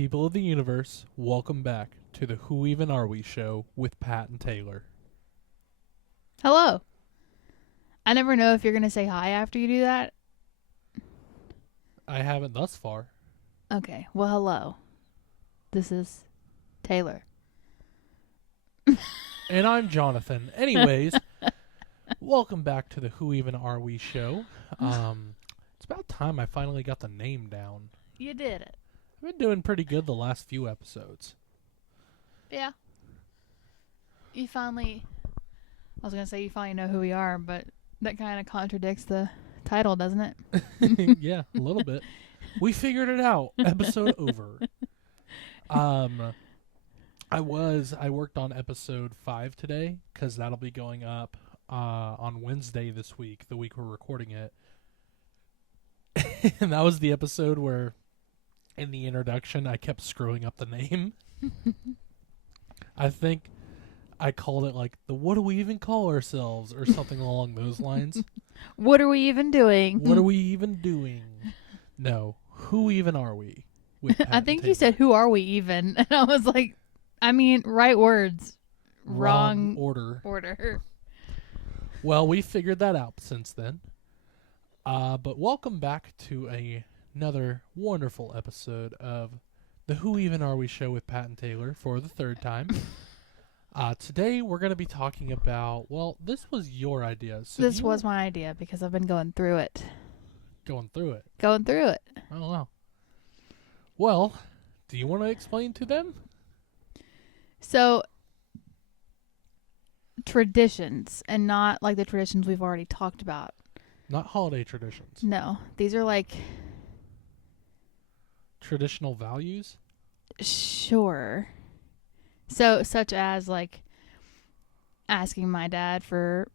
People of the universe, welcome back to the Who Even Are We show with Pat and Taylor. Hello. I never know if you're going to say hi after you do that. I haven't thus far. Okay. Well, hello. This is Taylor. And I'm Jonathan. Anyways, welcome back to the Who Even Are We show. It's about time I finally got the name down. You did it. I've been doing pretty good the last few episodes. Yeah. You finally... I was going to say you finally know who we are, but that kind of contradicts the title, doesn't it? Yeah, a little bit. We figured it out. Episode over. I worked on episode 5 today because that'll be going up on Wednesday this week, the week we're recording it. And that was the episode where in the introduction I kept screwing up the name. I think I called it like the what do we even call ourselves or something along those lines. What are we even doing? What are we even doing? No, who even are we? With Pat I think and you said, Taylor. who are we even? And I was like, I mean, right words. Wrong Wrong order. order. Well, we figured that out since then. But welcome back to another wonderful episode of the Who Even Are We show with Pat and Taylor for the third time. Today we're going to be talking about, well, this was your idea. So This you was were my idea because I've been going through it. going through it. Going through it. I don't know. Well, do you want to explain to them? So, traditions, and not like the traditions we've already talked about. Not holiday traditions. No, these are like, Traditional values? sure. So, such as like asking my dad for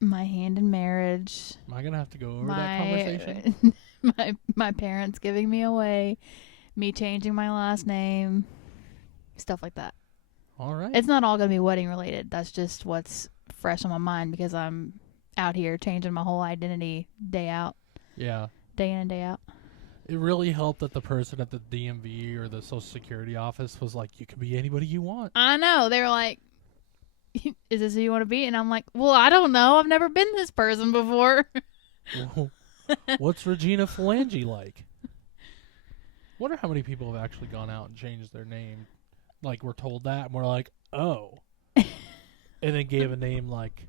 my hand in marriage. Am I going to have to go over that conversation? my parents giving me away, me changing my last name, stuff like that. All right. It's not all going to be wedding related. That's just what's fresh on my mind because I'm out here changing my whole identity day Yeah. in and day out. It really helped that the person at the DMV or the Social Security office was like, you can be anybody you want. I know. They were like, is this who you want to be? And I'm like, well, I don't know. I've never been this person before. Well, what's Regina Phalange like? Wonder how many people have actually gone out and changed their name. Like, we're told that, and we're like, oh. And then gave a name like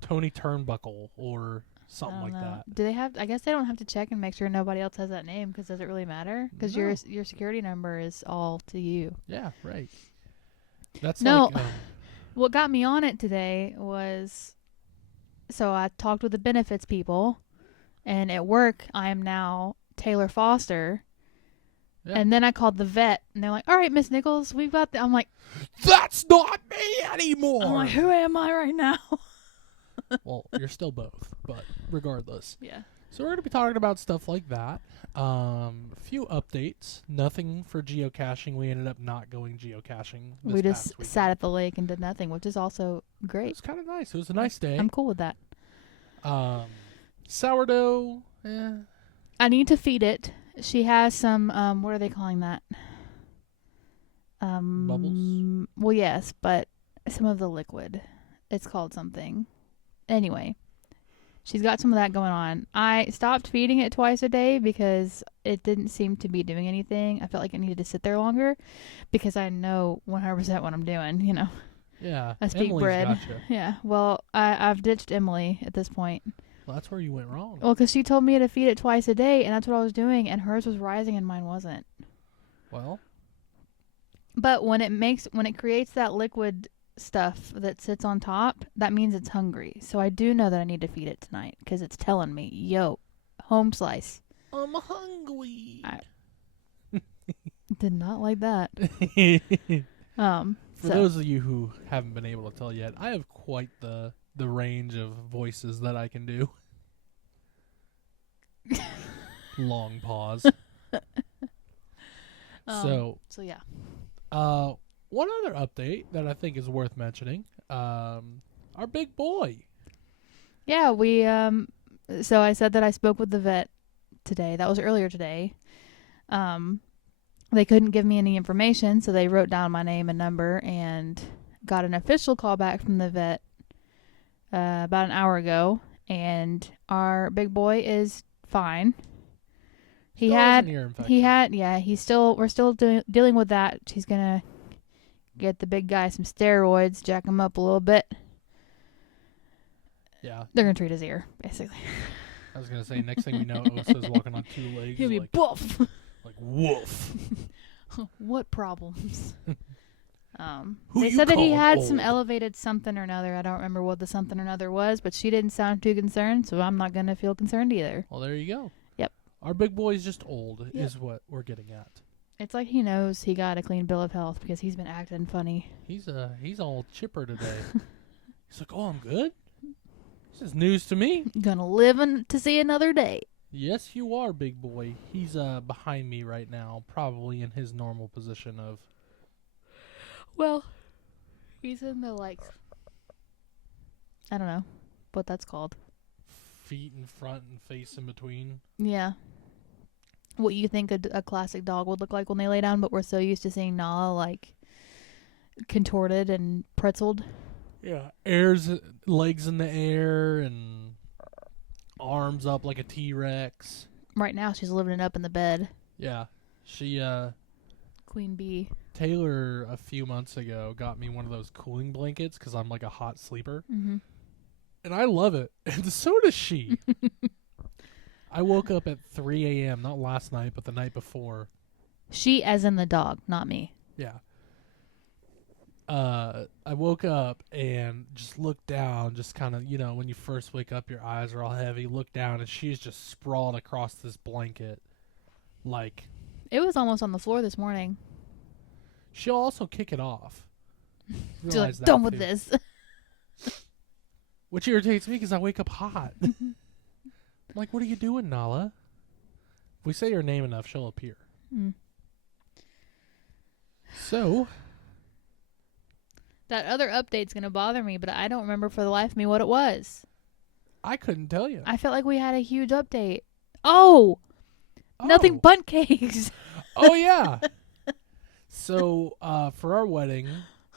Tony Turnbuckle or something I don't like know. that. Do they have? I guess they don't have to check and make sure nobody else has that name because does it really matter? Because No. your security number is all to you. Yeah, right. That's No. like, What got me on it today was, so I talked with the benefits people, and at work I am now Taylor Foster. Yeah. And then I called the vet, and they're like, "All right, Miss Nichols, we've got." I'm like, that's not me anymore. "I'm like, who am I right now?" Well, you're still both, but regardless. Yeah. So we're going to be talking about stuff like that. A few updates. Nothing for geocaching. We ended up not going geocaching. We this just past weekend. sat at the lake and did nothing, which is also It great. was kind of nice. It was a nice day. I'm cool with that. Sourdough. I need to feed it. She has some, what are they calling that? Bubbles? Well, yes, but some of the liquid. It's called something. Anyway, she's got some of that going on. I stopped feeding it twice a day because it didn't seem to be doing anything. I felt like it needed to sit there longer because I know 100% what I'm doing, you know. Yeah. I speak Emily's bread. Gotcha. Yeah, well, I've ditched Emily at this point. Well, that's where you went wrong. Well, because she told me to feed it twice a day, and that's what I was doing, and hers was rising and mine wasn't. Well, But when it creates that liquid stuff that sits on top, that means it's hungry. So I do know that I need to feed it tonight because it's telling me, yo, home slice. I'm hungry. Did not like that. For those of you who haven't been able to tell yet, I have quite the range of voices that I can do. Long pause. So yeah. one other update that I think is worth mentioning, our big boy. Yeah, we so I said that I spoke with the vet today. That was earlier today. they couldn't give me any information, so they wrote down my name and number and got an official call back from the vet about an hour ago, and our big boy is fine. He Still has had an ear infection. we're still dealing with that. She's gonna get the big guy some steroids, jack him up a little bit. Yeah. They're gonna treat his ear, basically. I was gonna say, next thing we know, Osa's walking on 2 legs. He'll be like, buff. like woof. What problems? Who They you said that he calling had some old? elevated something or another. I don't remember what the something or another was, but she didn't sound too concerned, so I'm not gonna feel concerned either. Well, there you go. Yep. Our big boy's just old, Yep. is what we're getting at. It's like he knows he got a clean bill of health because he's been acting funny. He's all chipper today. He's like, "Oh, I'm good. This is news to me." Gonna live to see another day. Yes, you are, big boy. He's behind me right now, probably in his normal position of. Well, he's in the I don't know what that's called. Feet in front and face in between. Yeah. What you think a classic dog would look like when they lay down, but we're so used to seeing Nala contorted and pretzeled. Yeah, legs in the air and arms up like a T-Rex. Right now, she's living it up in the bed. Yeah, she Queen bee. Taylor a few months ago got me one of those cooling blankets because I'm like a hot sleeper, Mm-hmm. and I love it, and so does she. I woke up at 3 a.m. not last night, but the night before. She, as in the dog, not me. Yeah. I woke up and just looked down, just kind of, when you first wake up, your eyes are all heavy. Look down, and she's just sprawled across this blanket. Like, It was almost on the floor this morning. she'll also kick it off. She's Realize that, done with too. this. Which irritates me because I wake up hot. I'm like, what are you doing, Nala? If we say her name enough, she'll appear. Mm. So, That other update's going to bother me, but I don't remember for the life of me what it was. I couldn't tell you. I felt like we had a huge update. Oh! Nothing but cakes. Oh, yeah. So, for our wedding,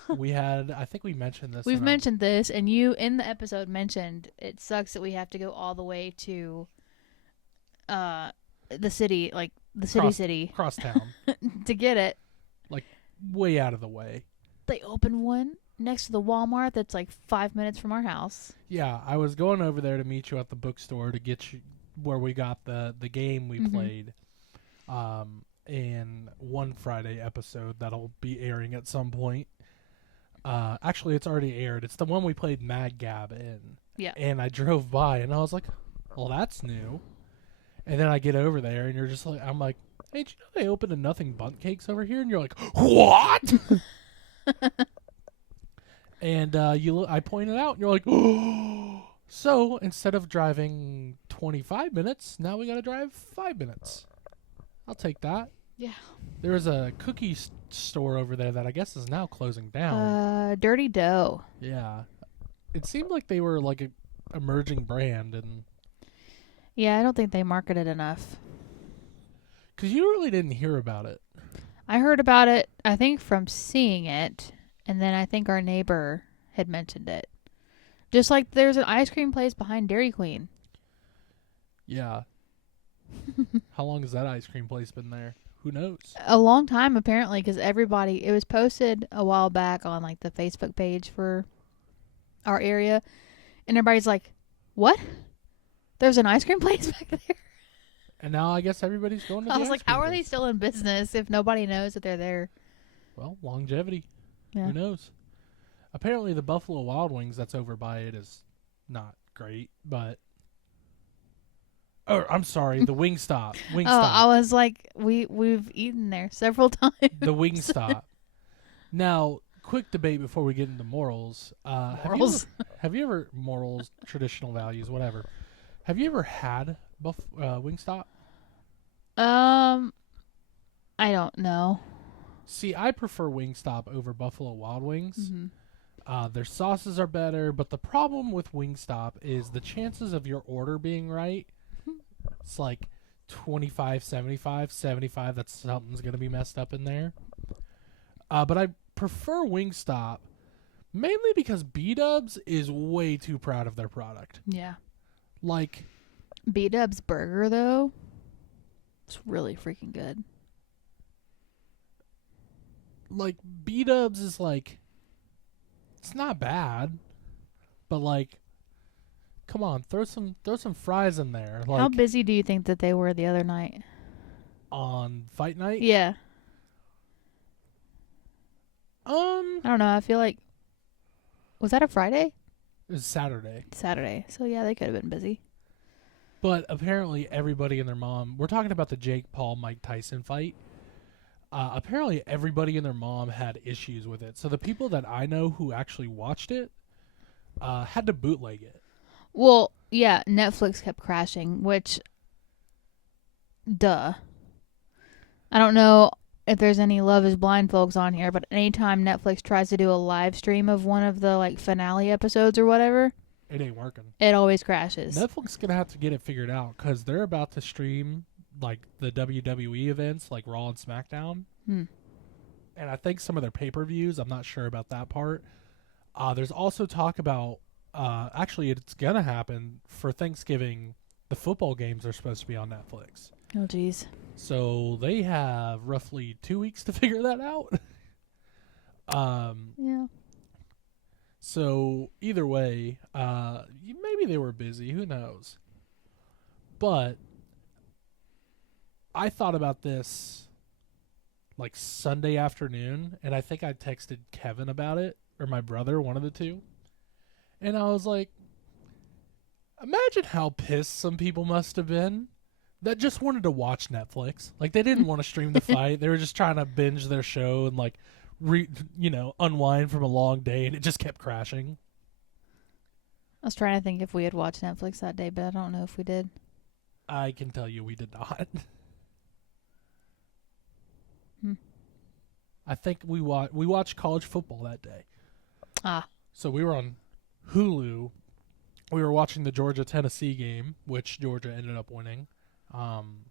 we had, I think we mentioned this. We've mentioned this, and you, in the episode, mentioned it sucks that we have to go all the way to the city, city, Cross town. to get it. Way out of the way. They opened one next to the Walmart that's 5 minutes from our house. Yeah, I was going over there to meet you at the bookstore to get you where we got the game we Mhm. played. In one Friday episode that'll be airing at some point. Actually, it's already aired. It's the one we played Mad Gab in. Yeah. And I drove by and I was like, well, that's new. And then I get over there and you're just like, I'm like, hey, did you know they opened a Nothing Bundt Cakes over here? And you're like, what? And I pointed out and you're like, oh. So instead of driving 25 minutes, now we got to drive 5 minutes. I'll take that. Yeah. There was a cookie store over there that I guess is now closing down. Dirty Dough. Yeah. It seemed like they were like a emerging brand, and Yeah, I don't think they marketed enough. because you really didn't hear about it. I heard about it, I think, from seeing it, and then I think our neighbor had mentioned it. Just like there's an ice cream place behind Dairy Queen. Yeah. How long has that ice cream place been there? Who knows? A long time, apparently, because it was posted a while back on the Facebook page for our area, and everybody's like, what? There's an ice cream place back there? And now I guess everybody's going to the I was ice like, cream how are they place. still in business if nobody knows that they're there? Well, longevity. Yeah. Who knows? Apparently the Buffalo Wild Wings that's over by it is not great, but... Oh, I'm sorry, the Wingstop. Oh, I was like, we've eaten there several times. The Wingstop. Now, quick debate before we get into morals. Morals? Have you ever morals, traditional values, whatever? Have you ever had Wingstop? I don't know. See, I prefer Wingstop over Buffalo Wild Wings. Mm-hmm. Their sauces are better, but the problem with Wingstop is the chances of your order being right. It's like 25, 75. 75, that's something's going to be messed up in there. But I prefer Wingstop mainly because B-Dubs is way too proud of their product. Yeah. Like, B-Dub's burger, though, it's really freaking good. Like, B-Dubs is like, it's not bad, but like, come on, throw some fries in there. Like, How busy do you think that they were the other night? on fight night? Yeah. I don't know. I feel like, was that a Friday? It was Saturday. Saturday. So yeah, they could have been busy. But apparently everybody and their mom, we're talking about the Jake Paul Mike Tyson fight. Apparently everybody and their mom had issues with it. So the people that I know who actually watched it had to bootleg it. Well, yeah, Netflix kept crashing, which, duh. I don't know if there's any Love is Blind folks on here, but anytime Netflix tries to do a live stream of one of the like finale episodes or whatever, It ain't working. it always crashes. Netflix is going to have to get it figured out because they're about to stream like the WWE events like Raw and SmackDown. Hmm. And I think some of their pay-per-views. I'm not sure about that part. There's also talk about, actually it's going to happen for Thanksgiving. The football games are supposed to be on Netflix. Oh, jeez. So they have roughly 2 weeks to figure that out. Yeah. So either way, maybe they were busy. Who knows? But I thought about this like Sunday afternoon, and I think I texted Kevin about it, or my brother, one of the two. And I was like, imagine how pissed some people must have been that just wanted to watch Netflix. Like, they didn't want to stream the fight. They were just trying to binge their show and, like, unwind from a long day, and it just kept crashing. I was trying to think if we had watched Netflix that day, but I don't know if we did. I can tell you we did not. I think we watched college football that day. Ah. So we were on Hulu. We were watching the Georgia-Tennessee game, which Georgia ended up winning. And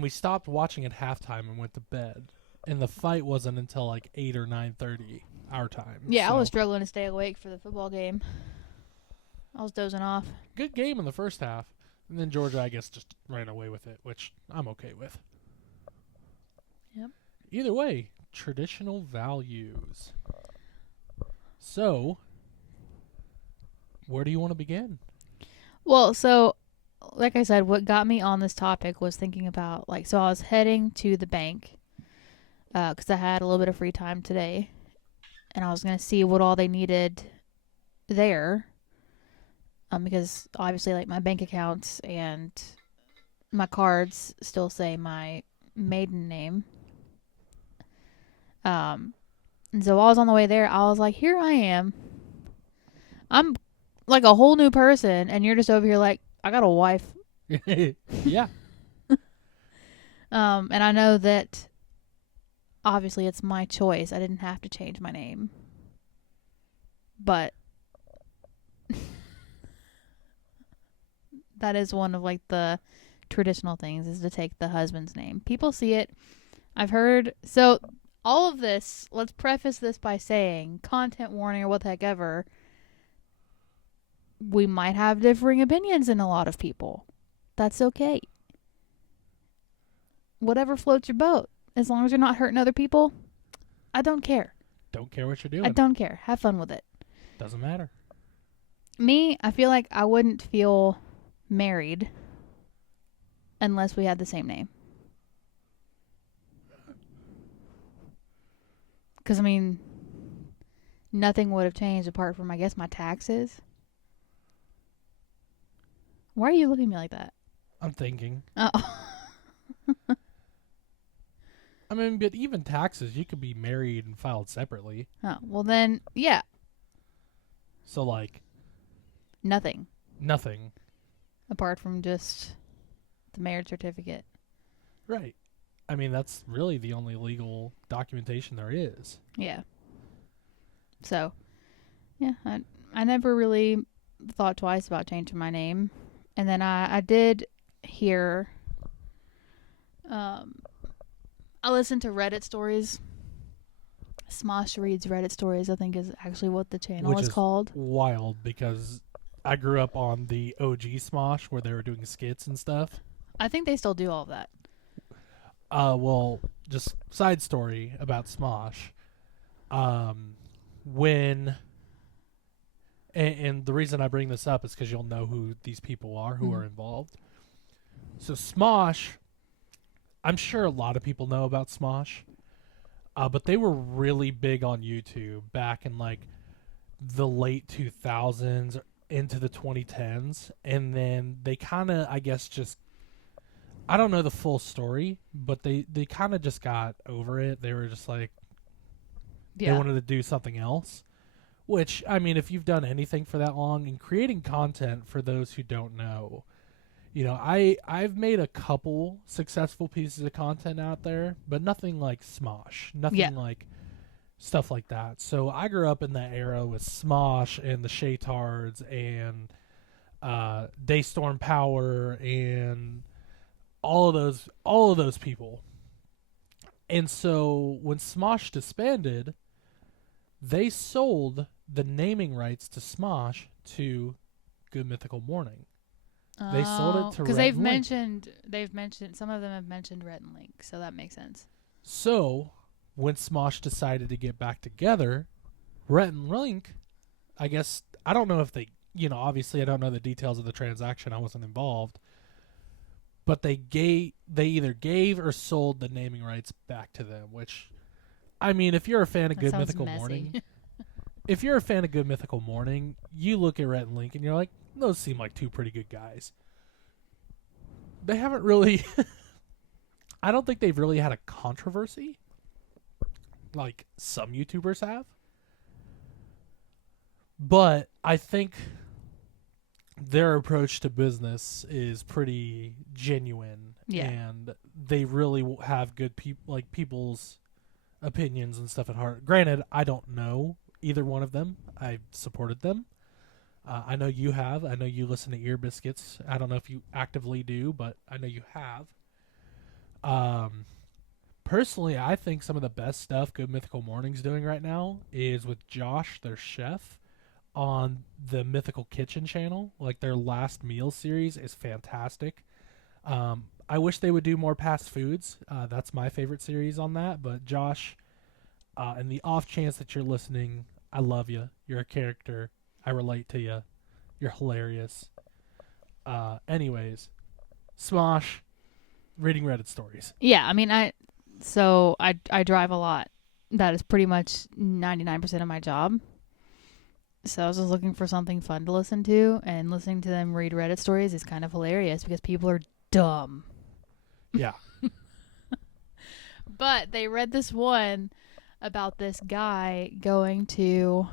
we stopped watching at halftime and went to bed. And the fight wasn't until like 8 or 9:30 our time. Yeah, So, I was struggling to stay awake for the football game. I was dozing off. good game in the first half. And then Georgia, I guess, just ran away with it, which I'm okay with. Yep. Either way, traditional values. So, where do you want to begin? Well, so, like I said, what got me on this topic was thinking about, like, so I was heading to the bank because I had a little bit of free time today, and I was going to see what all they needed there because obviously, like, my bank accounts and my cards still say my maiden name. And so while I was on the way there, I was like, here I am. I'm like a whole new person, and you're just over here like, I got a wife. Yeah. And I know that obviously it's my choice. I didn't have to change my name. But that is one of like the traditional things is to take the husband's name. People see it. I've heard. So all of this, let's preface this by saying content warning or what the heck ever. We might have differing opinions in a lot of people. That's okay. Whatever floats your boat. As long as you're not hurting other people, I don't care. Don't care what you're doing. I don't care. Have fun with it. Doesn't matter. Me, I feel like I wouldn't feel married unless we had the same name. Because, I mean, nothing would have changed apart from, I guess, my taxes. Why are you looking at me like that? I'm thinking. Oh. I mean, but even taxes, you could be married and filed separately. Oh, well then, yeah, So, like, nothing nothing. apart from just the marriage certificate. Right. I mean, that's really the only legal documentation there is. Yeah. So, yeah, I never really thought twice about changing my name. And then I did hear. I listen to Reddit stories. Smosh reads Reddit stories, I think is actually what the channel Which is called. Wild, because I grew up on the OG Smosh where they were doing skits and stuff. I think they still do all of that. Well, just side story about Smosh. When and the reason I bring this up is because you'll know who these people are who are involved. So Smosh, I'm sure a lot of people know about Smosh, but they were really big on YouTube back in like the late 2000s into the 2010s, and then they kind of, I guess, just I don't know the full story, but they kind of just got over it. They were just like they wanted to do something else. Which, I mean, if you've done anything for that long and creating content, for those who don't know, you know, I've made a couple successful pieces of content out there, but nothing like Smosh, nothing like stuff like that. So I grew up in that era with Smosh and the Shaytards and Daystorm Power and all of those people. And so when Smosh disbanded, they sold the naming rights to Smosh to Good Mythical Morning. They sold it to because Rhett they've mentioned some of them have mentioned Rhett and Link, so that makes sense. So when Smosh decided to get back together, Rhett and Link, I guess I don't know if they, you know, obviously I don't know the details of the transaction. I wasn't involved, but they either gave or sold the naming rights back to them. Which, I mean, if you're a fan of Good Mythical Morning. If you're a fan of Good Mythical Morning, you look at Rhett and Link and you're like, those seem like two pretty good guys. They haven't really... I don't think they've really had a controversy like some YouTubers have. But I think their approach to business is pretty genuine. Yeah. And they really have good people's opinions and stuff at heart. Granted, I don't know either one of them. I've supported them. I know you have. I know you listen to Ear Biscuits. I don't know if you actively do, but I know you have. Personally, I think some of the best stuff Good Mythical Morning's doing right now is with Josh, their chef, on the Mythical Kitchen channel. Like, their last meal series is fantastic. I wish they would do more past foods. That's my favorite series on that. But Josh, in the off chance that you're listening, I love you. You're a character. I relate to you. You're hilarious. Anyways, Smosh, reading Reddit stories. Yeah, I mean, I drive a lot. That is pretty much 99% of my job. So I was just looking for something fun to listen to, and listening to them read Reddit stories is kind of hilarious because people are dumb. Yeah. But they read this one about this guy going to...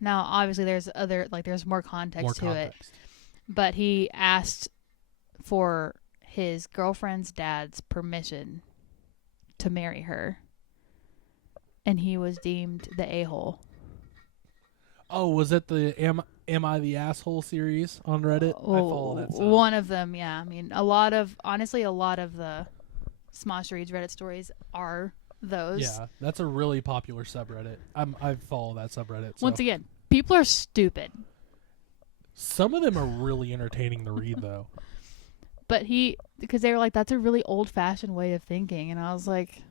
Now, obviously, there's more context to it. But he asked for his girlfriend's dad's permission to marry her. And he was deemed the a-hole. Oh, was it the Am I the Asshole series on Reddit? I follow that side. One of them, yeah. I mean, a lot of the Smosh Reads Reddit stories are those. Yeah, that's a really popular subreddit. I follow that subreddit. So. Once again, people are stupid. Some of them are really entertaining to read, though. But because they were like, that's a really old-fashioned way of thinking. And I was like,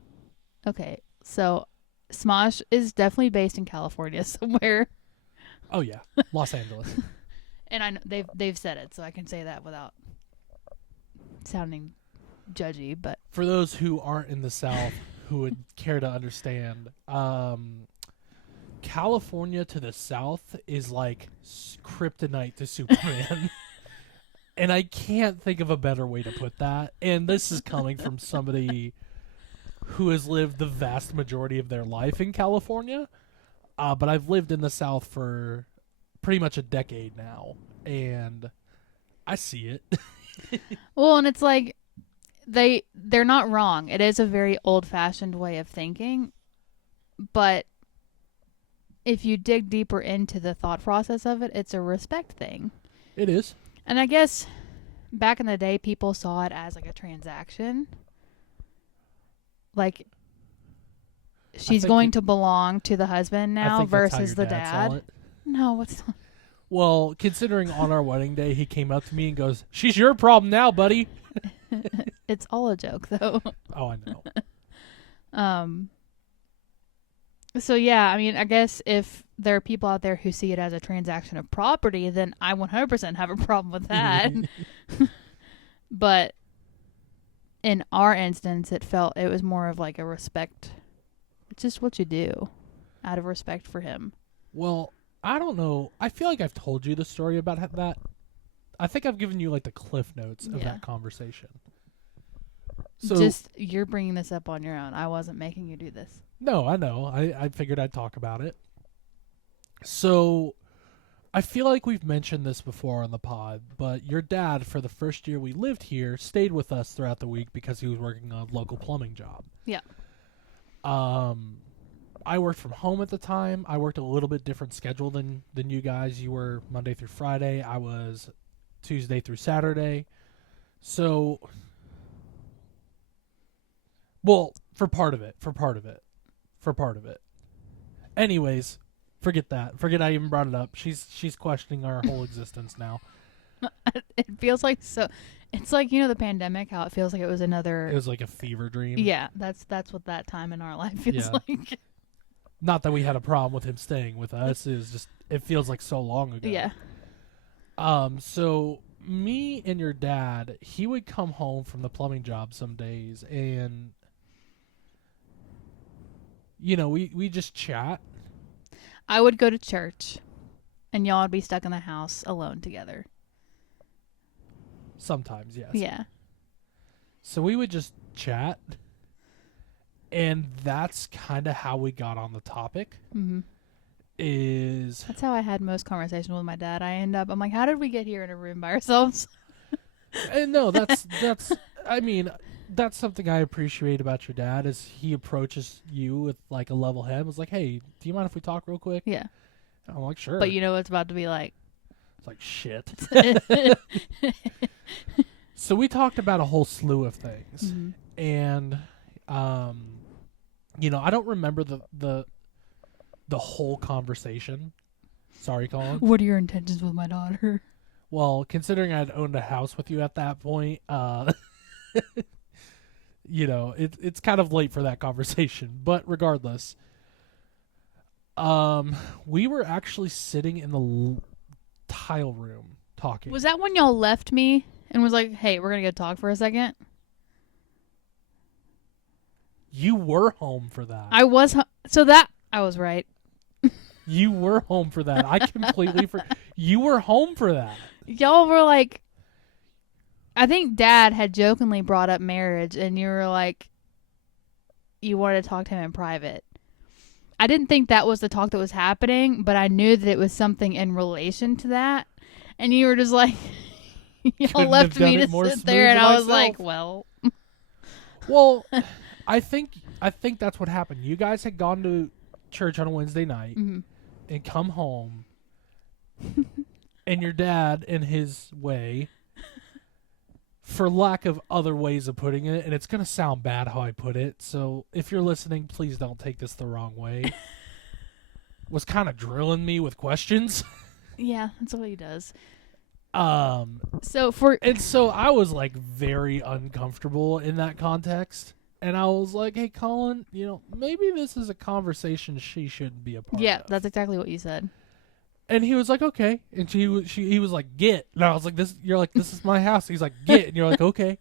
okay, so Smosh is definitely based in California somewhere. Oh, yeah. Los Angeles. And I know they've said it, so I can say that without sounding judgy. But for those who aren't in the South who would care to understand, California to the south is like kryptonite to Superman. And I can't think of a better way to put that. And this is coming from somebody who has lived the vast majority of their life in California. But I've lived in the South for pretty much a decade now. And I see it. Well, and it's like they're not wrong. It is a very old-fashioned way of thinking. But if you dig deeper into the thought process of it, it's a respect thing. It is. And I guess back in the day, people saw it as like a transaction. Like, she's think going it- to belong to the husband I now think that's how versus your the dad saw dad. it. No, it's not. Well, considering on our wedding day he came up to me and goes, "She's your problem now, buddy." It's all a joke, though. Oh, I know. So yeah, I mean, I guess if there are people out there who see it as a transaction of property, then I 100% have a problem with that. But in our instance, it was more of like a respect. It's just what you do out of respect for him. Well, I don't know. I feel like I've told you the story about that. I think I've given you like the cliff notes of Yeah. that conversation. So Just you're bringing this up on your own. I wasn't making you do this. no, I know. I figured I'd talk about it. So I feel like we've mentioned this before on the pod, but your dad, for the first year we lived here, stayed with us throughout the week because he was working a local plumbing job. Yeah. I worked from home at the time. I worked a little bit different schedule than you guys. You were Monday through Friday. I was Tuesday through Saturday. So, well, for part of it. Anyways, forget that. Forget I even brought it up. She's questioning our whole existence now. It feels like so. It's like, the pandemic, how it feels like it was another. It was like a fever dream. Yeah, that's what that time in our life feels Yeah. like. Not that we had a problem with him staying with us. It was just, it feels like so long ago. Yeah. So me and your dad, he would come home from the plumbing job some days, and we just chat. I would go to church, and y'all would be stuck in the house alone together. Sometimes, yes. Yeah. So we would just chat, and that's kind of how we got on the topic. Mm-hmm. Is That's how I had most conversations with my dad. I'm like, how did we get here in a room by ourselves? and no, that's I mean, that's something I appreciate about your dad is he approaches you with like a level head. Was like, hey, do you mind if we talk real quick? Yeah. I'm like, sure. But it's about to be like. It's like shit. So we talked about a whole slew of things, Mm-hmm. and I don't remember the whole conversation. Sorry, Colin. What are your intentions with my daughter? Well, considering I'd owned a house with you at that point, it's kind of late for that conversation. But regardless, we were actually sitting in the tile room talking. Was that when y'all left me and was like, hey, we're going to go talk for a second? You were home for that. I was right. You were home for that. I completely forgot. You were home for that. Y'all were like, I think Dad had jokingly brought up marriage, and you were like, you wanted to talk to him in private. I didn't think that was the talk that was happening, but I knew that it was something in relation to that. And you were just like, y'all Couldn't left have done me to it more sit there, and smooth I was myself. like, well. Well, I think that's what happened. You guys had gone to church on a Wednesday night Mm-hmm. and come home, and your dad, in his way, for lack of other ways of putting it, and it's going to sound bad how I put it, so if you're listening, please don't take this the wrong way, was kind of drilling me with questions. Yeah, that's what he does. And so I was like very uncomfortable in that context. And I was like, hey, Colin, maybe this is a conversation she shouldn't be a part of. that's exactly what you said. And he was like, okay. And he was like, get. And I was like, this is my house. He's like, get. And you're like, okay.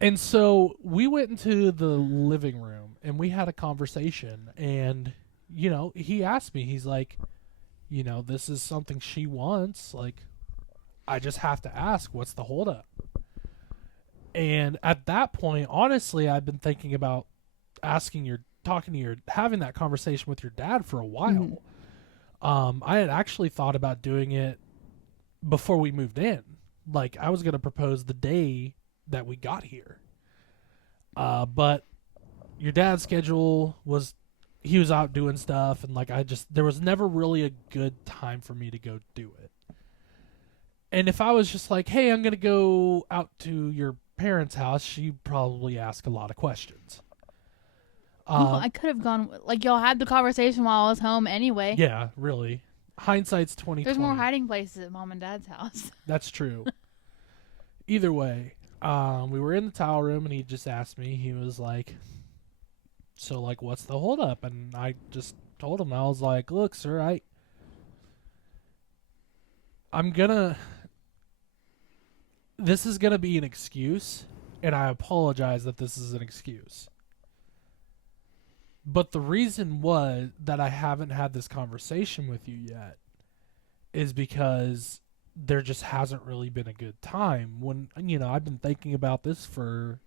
And so we went into the living room and we had a conversation. And, he asked me, he's like, this is something she wants. Like, I just have to ask, what's the holdup? And at that point, honestly, I've been thinking about having that conversation with your dad for a while. Mm-hmm. I had actually thought about doing it before we moved in. Like, I was going to propose the day that we got here. But your dad's schedule he was out doing stuff, and like there was never really a good time for me to go do it. And if I was just like, hey, I'm going to go out to your parents' house, she'd probably ask a lot of questions. Well, I could have gone. Like y'all had the conversation while I was home anyway. Yeah, really. Hindsight's 2020. There's more hiding places at mom and dad's house. That's true. Either way, we were in the towel room and he just asked me. He was like, "So, like, what's the holdup?" And I just told him. I was like, "Look, sir, I'm gonna. This is gonna be an excuse, and I apologize that this is an excuse." But the reason was that I haven't had this conversation with you yet is because there just hasn't really been a good time. When, I've been thinking about this for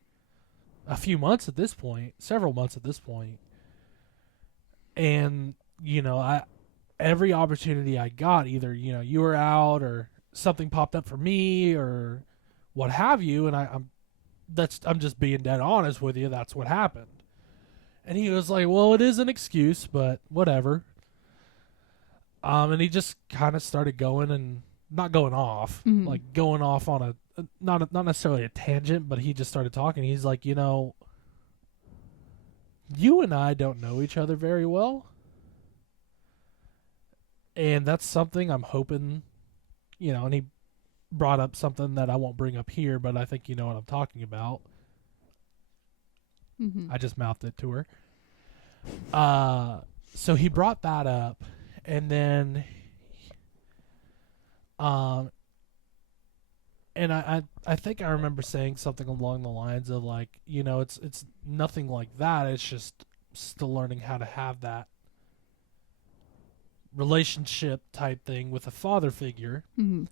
a few months at this point, several months at this point. And, every opportunity I got, either, you were out or something popped up for me or what have you, and I'm just being dead honest with you, that's what happened. And he was like, well, it is an excuse, but whatever. And he just kind of started going and not going off, like going off on not necessarily a tangent, but he just started talking. He's like, you and I don't know each other very well. And that's something I'm hoping, and he brought up something that I won't bring up here, but I think you know what I'm talking about. Mm-hmm. I just mouthed it to her. So he brought that up, and then, and I think I remember saying something along the lines of like, it's nothing like that. It's just still learning how to have that relationship type thing with a father figure. Mm-hmm.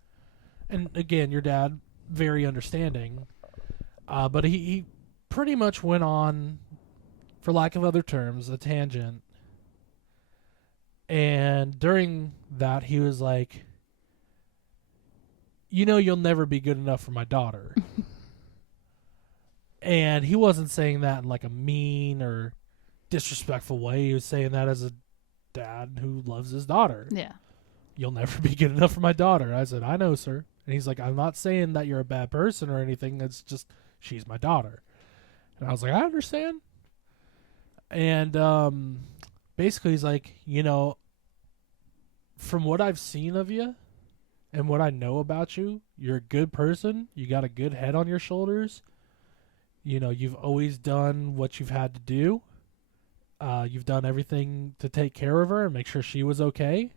And again, your dad, very understanding. But he pretty much went on, for lack of other terms, a tangent. And during that, he was like, you'll never be good enough for my daughter. And he wasn't saying that in like a mean or disrespectful way. He was saying that as a dad who loves his daughter. Yeah. You'll never be good enough for my daughter. I said, I know, sir. And he's like, I'm not saying that you're a bad person or anything. It's just, she's my daughter. And I was like, I understand. And basically he's like, from what I've seen of you and what I know about you, you're a good person. You got a good head on your shoulders. You've always done what you've had to do. You've done everything to take care of her and make sure she was okay.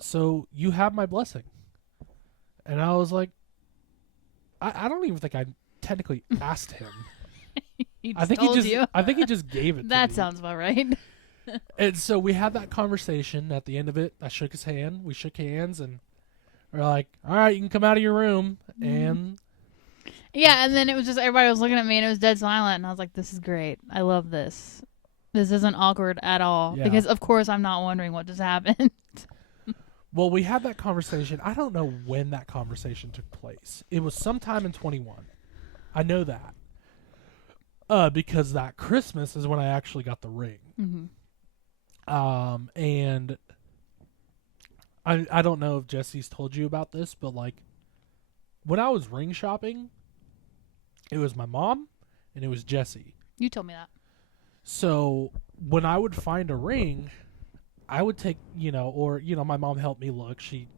So you have my blessing. And I was like, I don't even think I technically asked him. I think he just gave it to me. That sounds about right. And so we had that conversation. At the end of it, I shook his hand. We shook hands, and we're like, all right, you can come out of your room. And yeah, and then it was just everybody was looking at me, and it was dead silent. And I was like, this is great. I love this. This isn't awkward at all. Yeah. Because, of course, I'm not wondering what just happened. Well, we had that conversation. I don't know when that conversation took place. It was sometime in 21. I know that. Because that Christmas is when I actually got the ring. Mm-hmm. And I don't know if Jesse's told you about this, but like when I was ring shopping, it was my mom and it was Jesse. You told me that. So when I would find a ring, I would take, my mom helped me look. She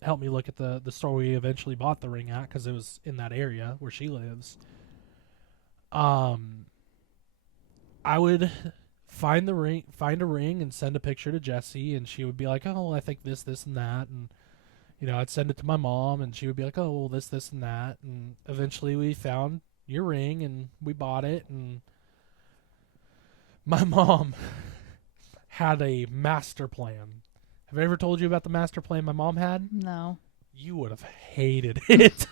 helped me look at the store we eventually bought the ring at because it was in that area where she lives. I would find a ring and send a picture to Jessie, and she would be like, oh, I think this, and that. And, I'd send it to my mom, and she would be like, oh, well, this, and that. And eventually we found your ring, and we bought it. And my mom had a master plan. Have I ever told you about the master plan my mom had? No. You would have hated it.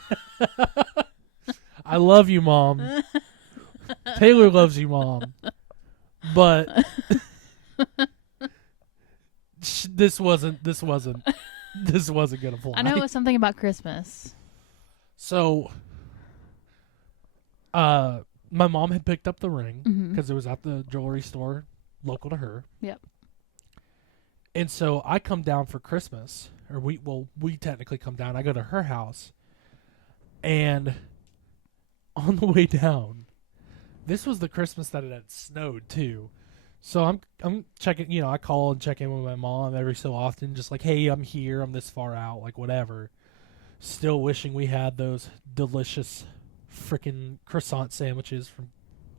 I love you, Mom. Taylor loves you, Mom. But this wasn't gonna fly. I know it was something about Christmas. So, my mom had picked up the ring Mm-hmm. because it was at the jewelry store local to her. Yep. And so I come down for Christmas, or we technically come down. I go to her house, and on the way down, this was the Christmas that it had snowed too. So I'm checking, I call and check in with my mom every so often, just like, hey, I'm here, I'm this far out, like whatever. Still wishing we had those delicious freaking croissant sandwiches from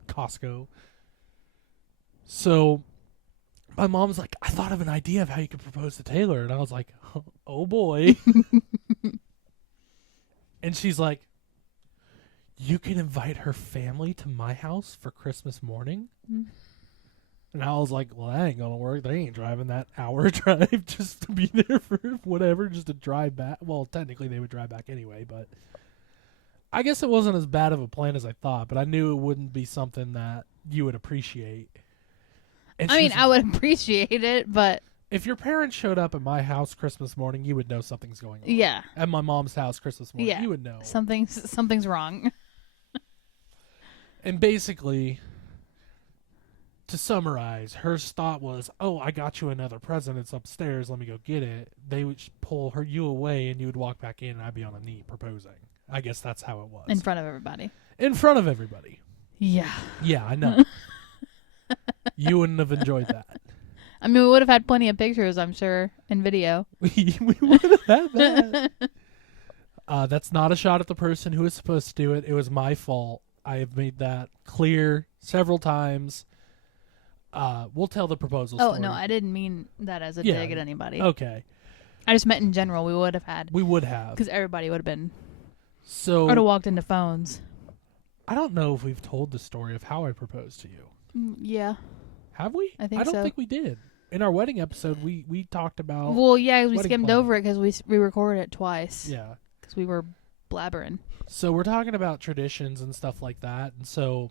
Costco. So my mom's like, I thought of an idea of how you could propose to Taylor, and I was like, oh boy. And she's like, you can invite her family to my house for Christmas morning? Mm. And I was like, well, that ain't gonna work. They ain't driving that hour drive just to be there for whatever, just to drive back. Well, technically they would drive back anyway, but I guess it wasn't as bad of a plan as I thought, but I knew it wouldn't be something that you would appreciate. And I mean, I would appreciate it, but if your parents showed up at my house Christmas morning, you would know something's going on. yeah. At my mom's house Christmas morning, you would know. Something's wrong. And basically, to summarize, her thought was, oh, I got you another present. It's upstairs. Let me go get it. They would pull you away, and you would walk back in, and I'd be on a knee proposing. I guess that's how it was. In front of everybody. In front of everybody. Yeah. Yeah, I know. You wouldn't have enjoyed that. I mean, we would have had plenty of pictures, I'm sure, and video. We would have had that. That's not a shot at the person who was supposed to do it. It was my fault. I have made that clear several times. We'll tell the proposal story. Oh, no, I didn't mean that as a dig at anybody. Okay. I just meant in general we would have had. We would have. Because everybody would have been. So. Or would have walked into phones. I don't know if we've told the story of how I proposed to you. Yeah. Have we? I think so. I don't think we did. In our wedding episode, we talked about. Well, yeah, we skimmed planning. over it because we recorded it twice. Yeah. Because we were blabbering. So we're talking about traditions and stuff like that. And so,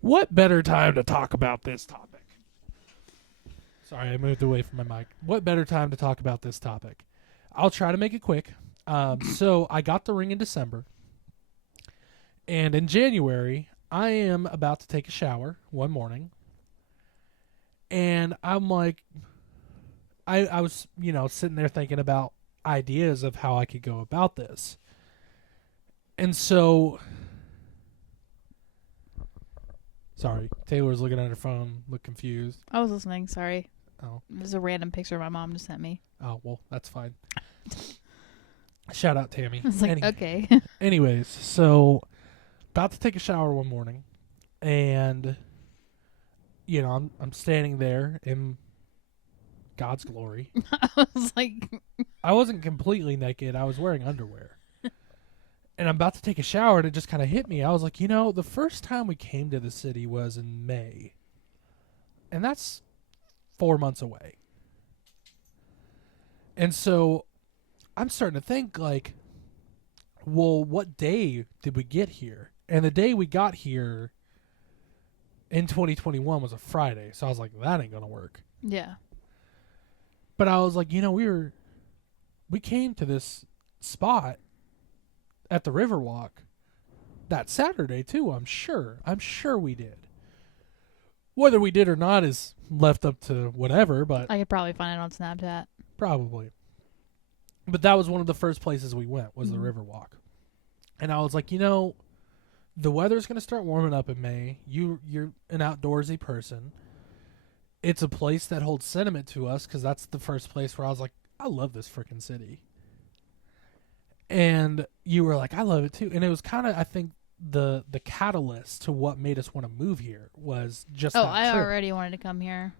what better time to talk about this topic? Sorry, I moved away from my mic. What better time to talk about this topic? I'll try to make it quick. So I got the ring in December. And in January, I am about to take a shower one morning. And I'm like, I was, sitting there thinking about ideas of how I could go about this. And so, sorry, Taylor was looking at her phone, looked confused. I was listening, sorry. Oh. It was a random picture my mom just sent me. Oh, well, that's fine. Shout out, Tammy. I was like, okay. Anyways, so about to take a shower one morning, and I'm standing there in God's glory. I was like, I wasn't completely naked. I was wearing underwear. And I'm about to take a shower, and it just kind of hit me. I was like, the first time we came to the city was in May. And that's 4 months away. And so I'm starting to think, like, well, what day did we get here? And the day we got here in 2021 was a Friday. So I was like, that ain't going to work. yeah. But I was like, we came to this spot at the Riverwalk that Saturday too, I'm sure. I'm sure we did. Whether we did or not is left up to whatever, but I could probably find it on Snapchat. probably. But that was one of the first places we went, was the Riverwalk. And I was like, the weather's going to start warming up in May. You're an outdoorsy person. It's a place that holds sentiment to us because that's the first place where I was like, I love this freaking city. And you were like, I love it too. And it was kind of, I think, the catalyst to what made us want to move here was just that I trip. already wanted to come here.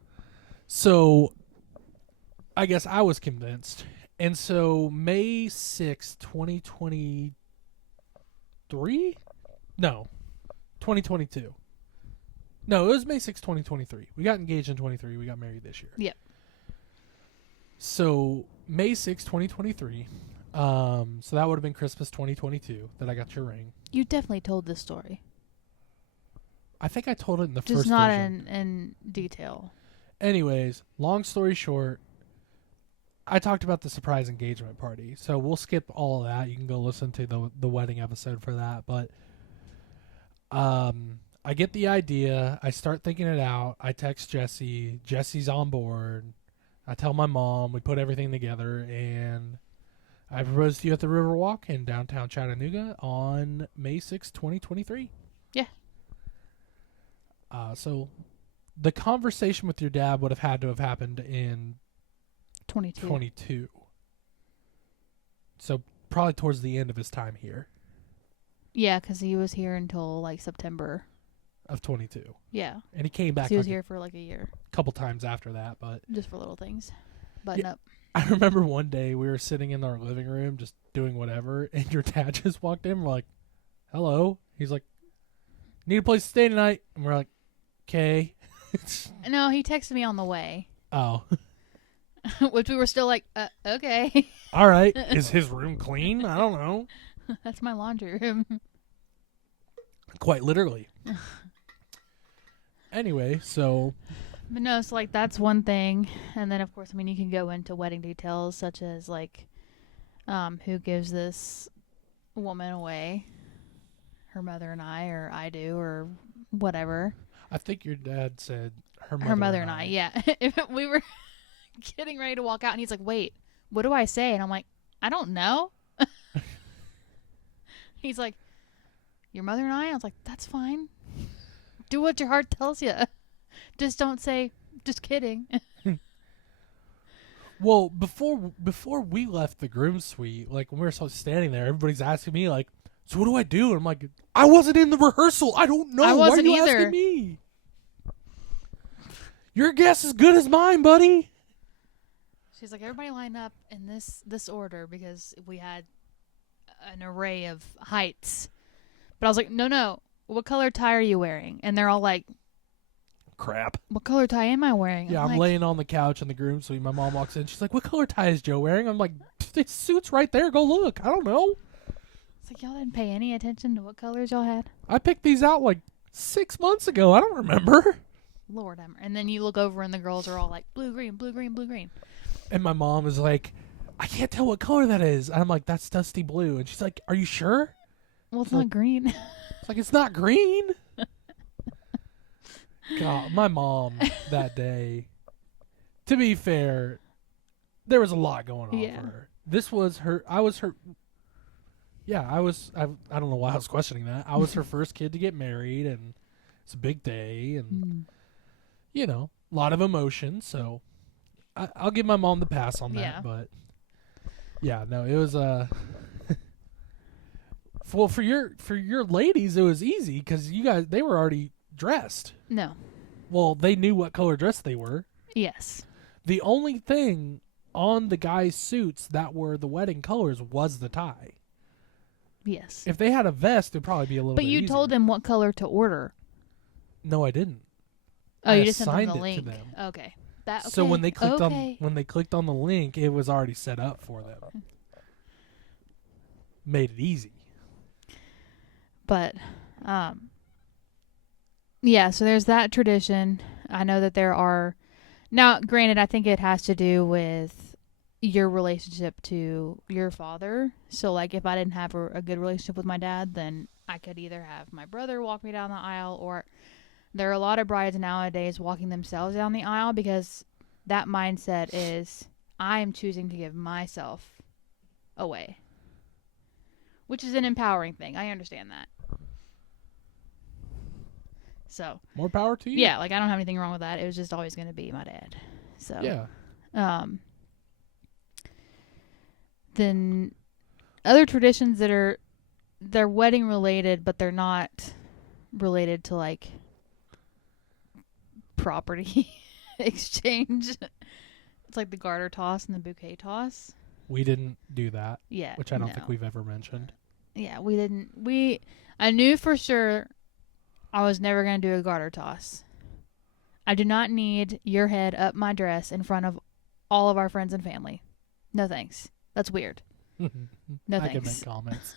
So I guess I was convinced. And so May 6th, 2023? No, 2022. No, it was May 6th, 2023. We got engaged in 23. We got married this year. Yep. So May 6th, 2023. So that would have been Christmas 2022 that I got your ring. You definitely told this story. I think I told it in the Just first not version. in detail. Anyways, long story short, I talked about the surprise engagement party. So we'll skip all of that. You can go listen to the wedding episode for that. But I get the idea. I start thinking it out. I text Jesse. Jesse's on board. I tell my mom. We put everything together, and I propose to you at the Riverwalk in downtown Chattanooga on May 6, 2023. Yeah. So the conversation with your dad would have had to have happened in 22. So probably towards the end of his time here Yeah, because he was here until like September. of 22. Yeah. And he came back He was like here for like a year. a couple times after that. But Just for little things. Button up. I remember one day we were sitting in our living room just doing whatever, and your dad just walked in. We're like, hello. He's like, need a place to stay tonight. And we're like, okay. No, he texted me on the way. Oh. Which we were still like, okay. All right. Is his room clean? I don't know. That's my laundry room. Quite literally. Anyway, so But no, so like that's one thing. And then of course, I mean, you can go into wedding details such as like who gives this woman away. Her mother and I, or I do, or whatever. I think your dad said her Mother and I, yeah. We were getting ready to walk out and he's like, wait, what do I say? And I'm like, I don't know. He's like, your mother and I? I was like, that's fine. Do what your heart tells you. Just don't say, just kidding. Well, before we left the groom suite, like when we were standing there, everybody's asking me like, so what do I do? And I'm like, I wasn't in the rehearsal. I don't know. I wasn't Why are you either. asking me? Your guess is good as mine, buddy. She's like, everybody line up in this order because we had an array of heights. But I was like, no. What color tie are you wearing? And they're all like, Crap. what color tie am I wearing? Yeah, I'm like, laying on the couch in the groom suite. My mom walks in. She's like, what color tie is Joe wearing? I'm like, this suit's right there. Go look. I don't know. It's like, y'all didn't pay any attention to what colors y'all had? I picked these out like 6 months ago. I don't remember. Lord, and then you look over and the girls are all like, blue, green, blue, green, blue, green. And my mom is like, I can't tell what color that is. And I'm like, that's dusty blue. And she's like, are you sure? Well, it's Like- not green. It's like, it's not green. God, my mom that day, to be fair, there was a lot going on Yeah. for her. This was her, I was her, yeah, I don't know why I was questioning that. I was her first kid to get married, and it's a big day, and, you know, a lot of emotion, so I'll give my mom the pass on that, Yeah. but, yeah, no, it was, well, for your ladies, it was easy, because you guys, they were already dressed. No. Well, they knew what color dress they were. Yes. The only thing on the guys' suits that were the wedding colors was the tie. Yes. If they had a vest, it'd probably be a little But bit you easier. told them what color to order. No, I didn't. Oh, I you just sent them assigned the it to link. them. Okay. That, So when they clicked okay. on the link, it was already set up for them. Made it easy. But, yeah, so there's that tradition. I know that there are, now, granted, I think it has to do with your relationship to your father. So, like, if I didn't have a good relationship with my dad, then I could either have my brother walk me down the aisle, or there are a lot of brides nowadays walking themselves down the aisle because that mindset is, I am choosing to give myself away. Which is an empowering thing. I understand that. So, More power to you. yeah, like I don't have anything wrong with that. It was just always going to be my dad. So, Yeah. Then other traditions that they're wedding related, but they're not related to like property exchange. It's like the garter toss and the bouquet toss. We didn't do that, Yeah. which I don't no. think we've ever mentioned. Yeah, we didn't. I knew for sure I was never going to do a garter toss. I do not need your head up my dress in front of all of our friends and family. No thanks. That's weird. No I can thanks. make comments.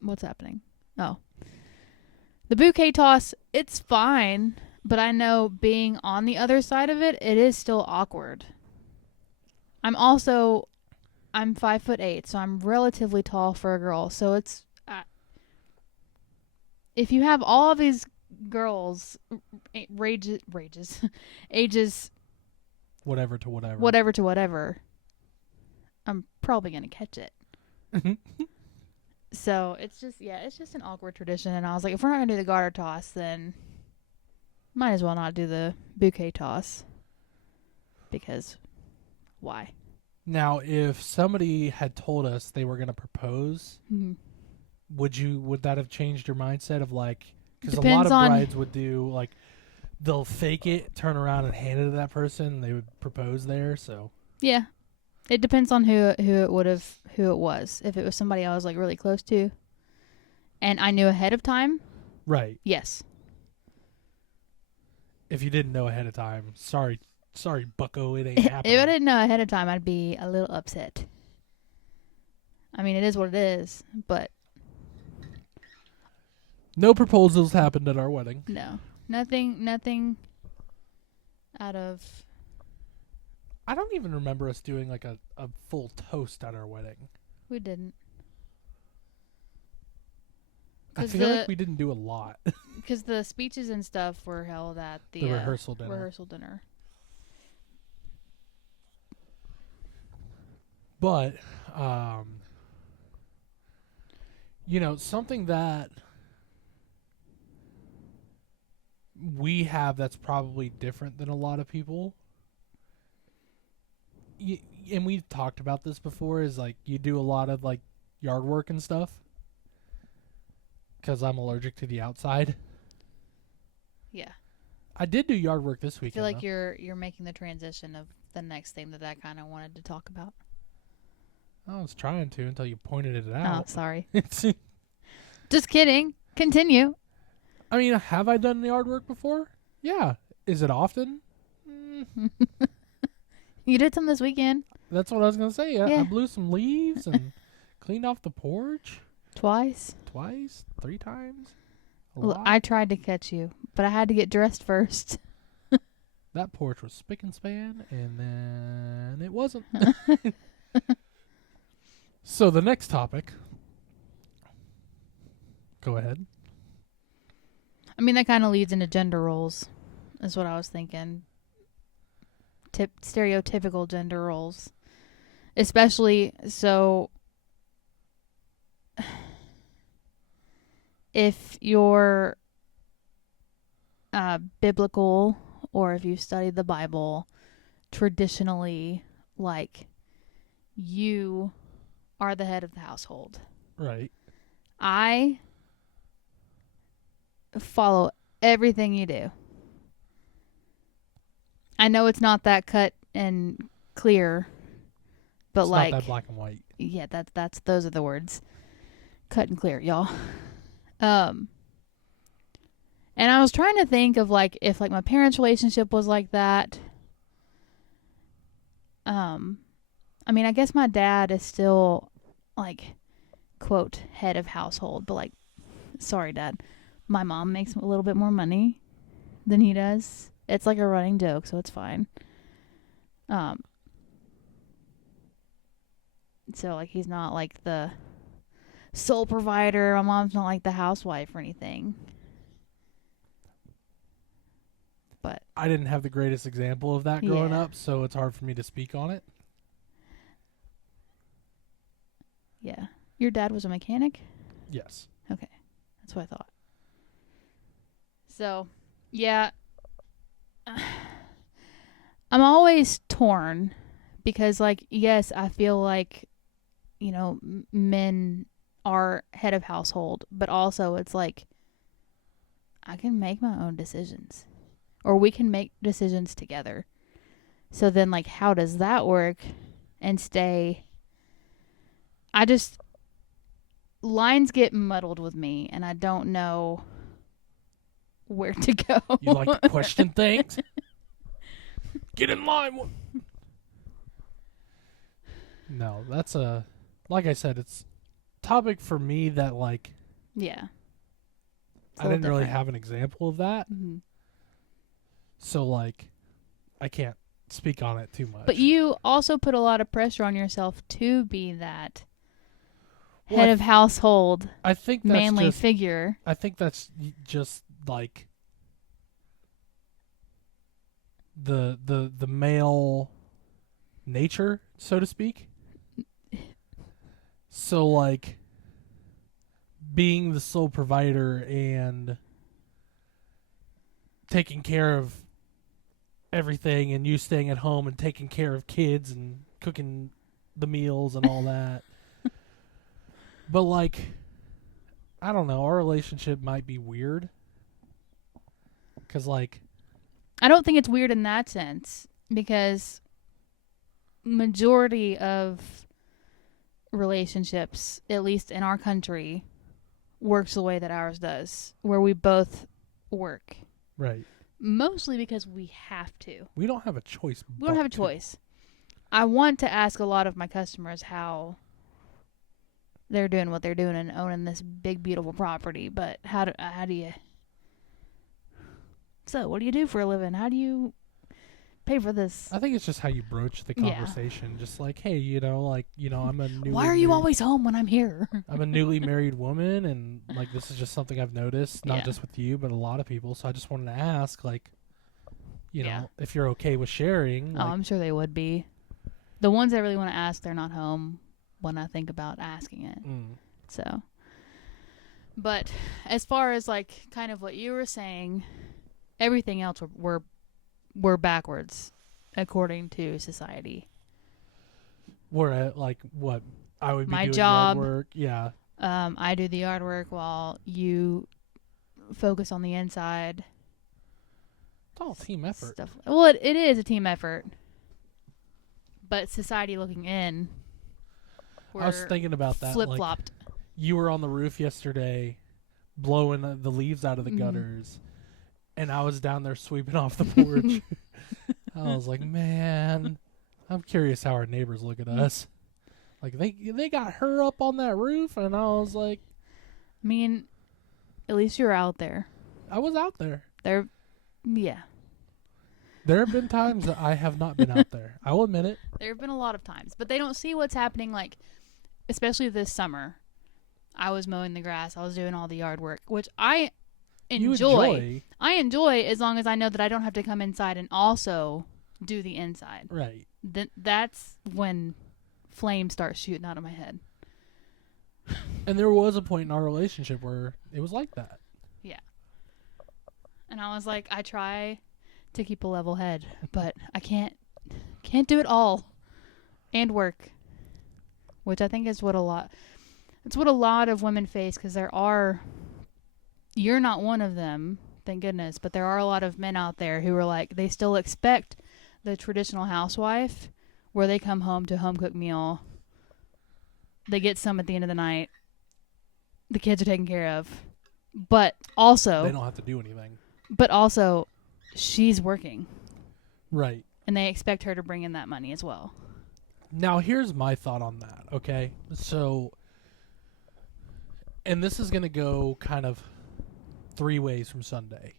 What's happening? Oh. The bouquet toss, it's fine, but I know being on the other side of it, it is still awkward. I'm 5'8", so I'm relatively tall for a girl. So it's if you have all of these girls, ages Whatever to whatever. whatever to whatever, I'm probably gonna catch it. So it's just an awkward tradition. And I was like, if we're not gonna do the garter toss, then might as well not do the bouquet toss. Because why? Now, if somebody had told us they were going to propose, Mm-hmm. would that have changed your mindset of like, because a lot Depends of on- brides would do like, they'll fake it, turn around and hand it to that person, and they would propose there. So Yeah, it depends on who it was. If it was somebody I was like really close to, and I knew ahead of time, right, yes. if you didn't know ahead of time, sorry, Bucko, it ain't If happening. I didn't know ahead of time, I'd be a little upset. I mean, it is what it is, but No proposals happened at our wedding. no, nothing out of. I don't even remember us doing like a full toast at our wedding. We didn't. I 'Cause feel like we didn't do a lot. Because the speeches and stuff were held at the rehearsal dinner. Rehearsal dinner. But, something that we have that's probably different than a lot of people, and we've talked about this before, is like you do a lot of like yard work and stuff. Because I'm allergic to the outside. Yeah, I did do yard work this I weekend. feel like though. you're making the transition of the next thing that I kind of wanted to talk about. I was trying to until you pointed it Oh, out. sorry. It's Just kidding. Continue. I mean, have I done yard work before? Yeah. Is it often? You did some this weekend. That's what I was going to say. I Yeah. blew some leaves and cleaned off the porch Twice. twice, 3 times. A Well, lot. I tried to catch you, but I had to get dressed first. That porch was spick and span, and then it wasn't. So the next topic. Go ahead. I mean, that kind of leads into gender roles, is what I was thinking. Stereotypical gender roles. Especially, so, if you're biblical, or if you've studied the Bible, traditionally, like, you are the head of the household. Right. I follow everything you do. I know it's not that cut and clear, but It's like, not that black and white. yeah, that's those are the words. Cut and clear, y'all. And I was trying to think of like if like my parents' relationship was like that. I mean, I guess my dad is still like quote head of household, but like, sorry, Dad, my mom makes a little bit more money than he does. It's like a running joke, so it's fine. So like he's not like the sole provider. My mom's not like the housewife or anything. But I didn't have the greatest example of that growing Yeah. up, so it's hard for me to speak on it. yeah, your dad was a mechanic? Yes. That's what I thought. So, yeah. I'm always torn because, like, yes, I feel like, men are head of household, but also it's like, I can make my own decisions. Or we can make decisions together. So then, like, how does that work and stay? Lines get muddled with me, and I don't know where to go. You like to question things? Get in line. No, that's like I said, it's a topic for me that like Yeah. It's a I little didn't really different. have an example of that. Mm-hmm. So like I can't speak on it too much. But you also put a lot of pressure on yourself to be that head of household, I think that's manly figure. I think that's just like the male nature, so to speak. So like being the sole provider and taking care of everything, and you staying at home and taking care of kids and cooking the meals and all that. But like, I don't know, our relationship might be weird. 'Cause like, I don't think it's weird in that sense, because majority of relationships, at least in our country, works the way that ours does, where we both work. right. Mostly because we have to. We don't have a choice. We don't have a choice. I want to ask a lot of my customers how they're doing what they're doing and owning this big, beautiful property, but how do you... So, what do you do for a living? How do you pay for this? I think it's just how you broach the Yeah. conversation. Just like, hey, I'm a newly Why are you married- always home when I'm here? I'm a newly married woman, and like this is just something I've noticed, not Yeah. just with you, but a lot of people. So I just wanted to ask, like, Yeah. if you're okay with sharing. Oh, Like, I'm sure they would be. The ones that really want to ask, they're not home when I think about asking it. So, but as far as like kind of what you were saying, everything else we're backwards according to society. we're at like what I would be My doing job. yard work. Yeah, I do the yard work while you focus on the inside. it's all team effort. Stuff. Well, it is a team effort, but society looking in, I was thinking about that. flip Like, flopped. you were on the roof yesterday, blowing the leaves out of the Mhm. gutters, and I was down there sweeping off the porch. I was like, man, I'm curious how our neighbors look at us. Like they got her up on that roof, and I was like, I mean, at least you're out there. I was out there. Yeah. There have been times that I have not been out there. I will admit it. There have been a lot of times, but they don't see what's happening, like, especially this summer. I was mowing the grass. I was doing all the yard work, which I You enjoy. enjoy, I enjoy as long as I know that I don't have to come inside and also do the inside. right? That's when flames start shooting out of my head. And there was a point in our relationship where it was like that. And I was like, I try to keep a level head, but I can't do it all and work, which I think is what a lot of women face, because you're not one of them, thank goodness, but there are a lot of men out there who are like, they still expect the traditional housewife where they come home to a home cooked meal, they get some at the end of the night, the kids are taken care of, but also They don't have to do anything, she's working, right? and they expect her to bring in that money as well. Now, here's my thought on that, okay? So, and this is going to go kind of 3 ways from Sunday.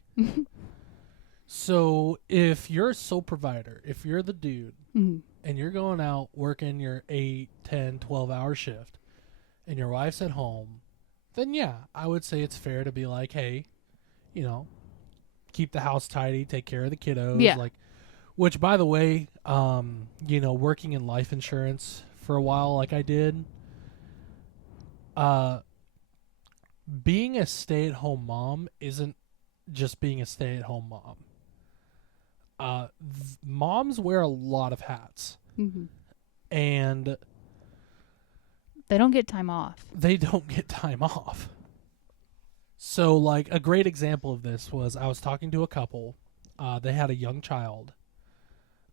So, if you're a sole provider, if you're the dude, Mhm. and you're going out working your 8, 10, 12-hour shift, and your wife's at home, then yeah, I would say it's fair to be like, hey, keep the house tidy, take care of the kiddos. Yeah. Like, which, by the way, working in life insurance for a while like I did, being a stay-at-home mom isn't just being a stay-at-home mom. Moms wear a lot of hats, Mhm. and They don't get time off. they don't get time off. So, like, a great example of this was I was talking to a couple. They had a young child.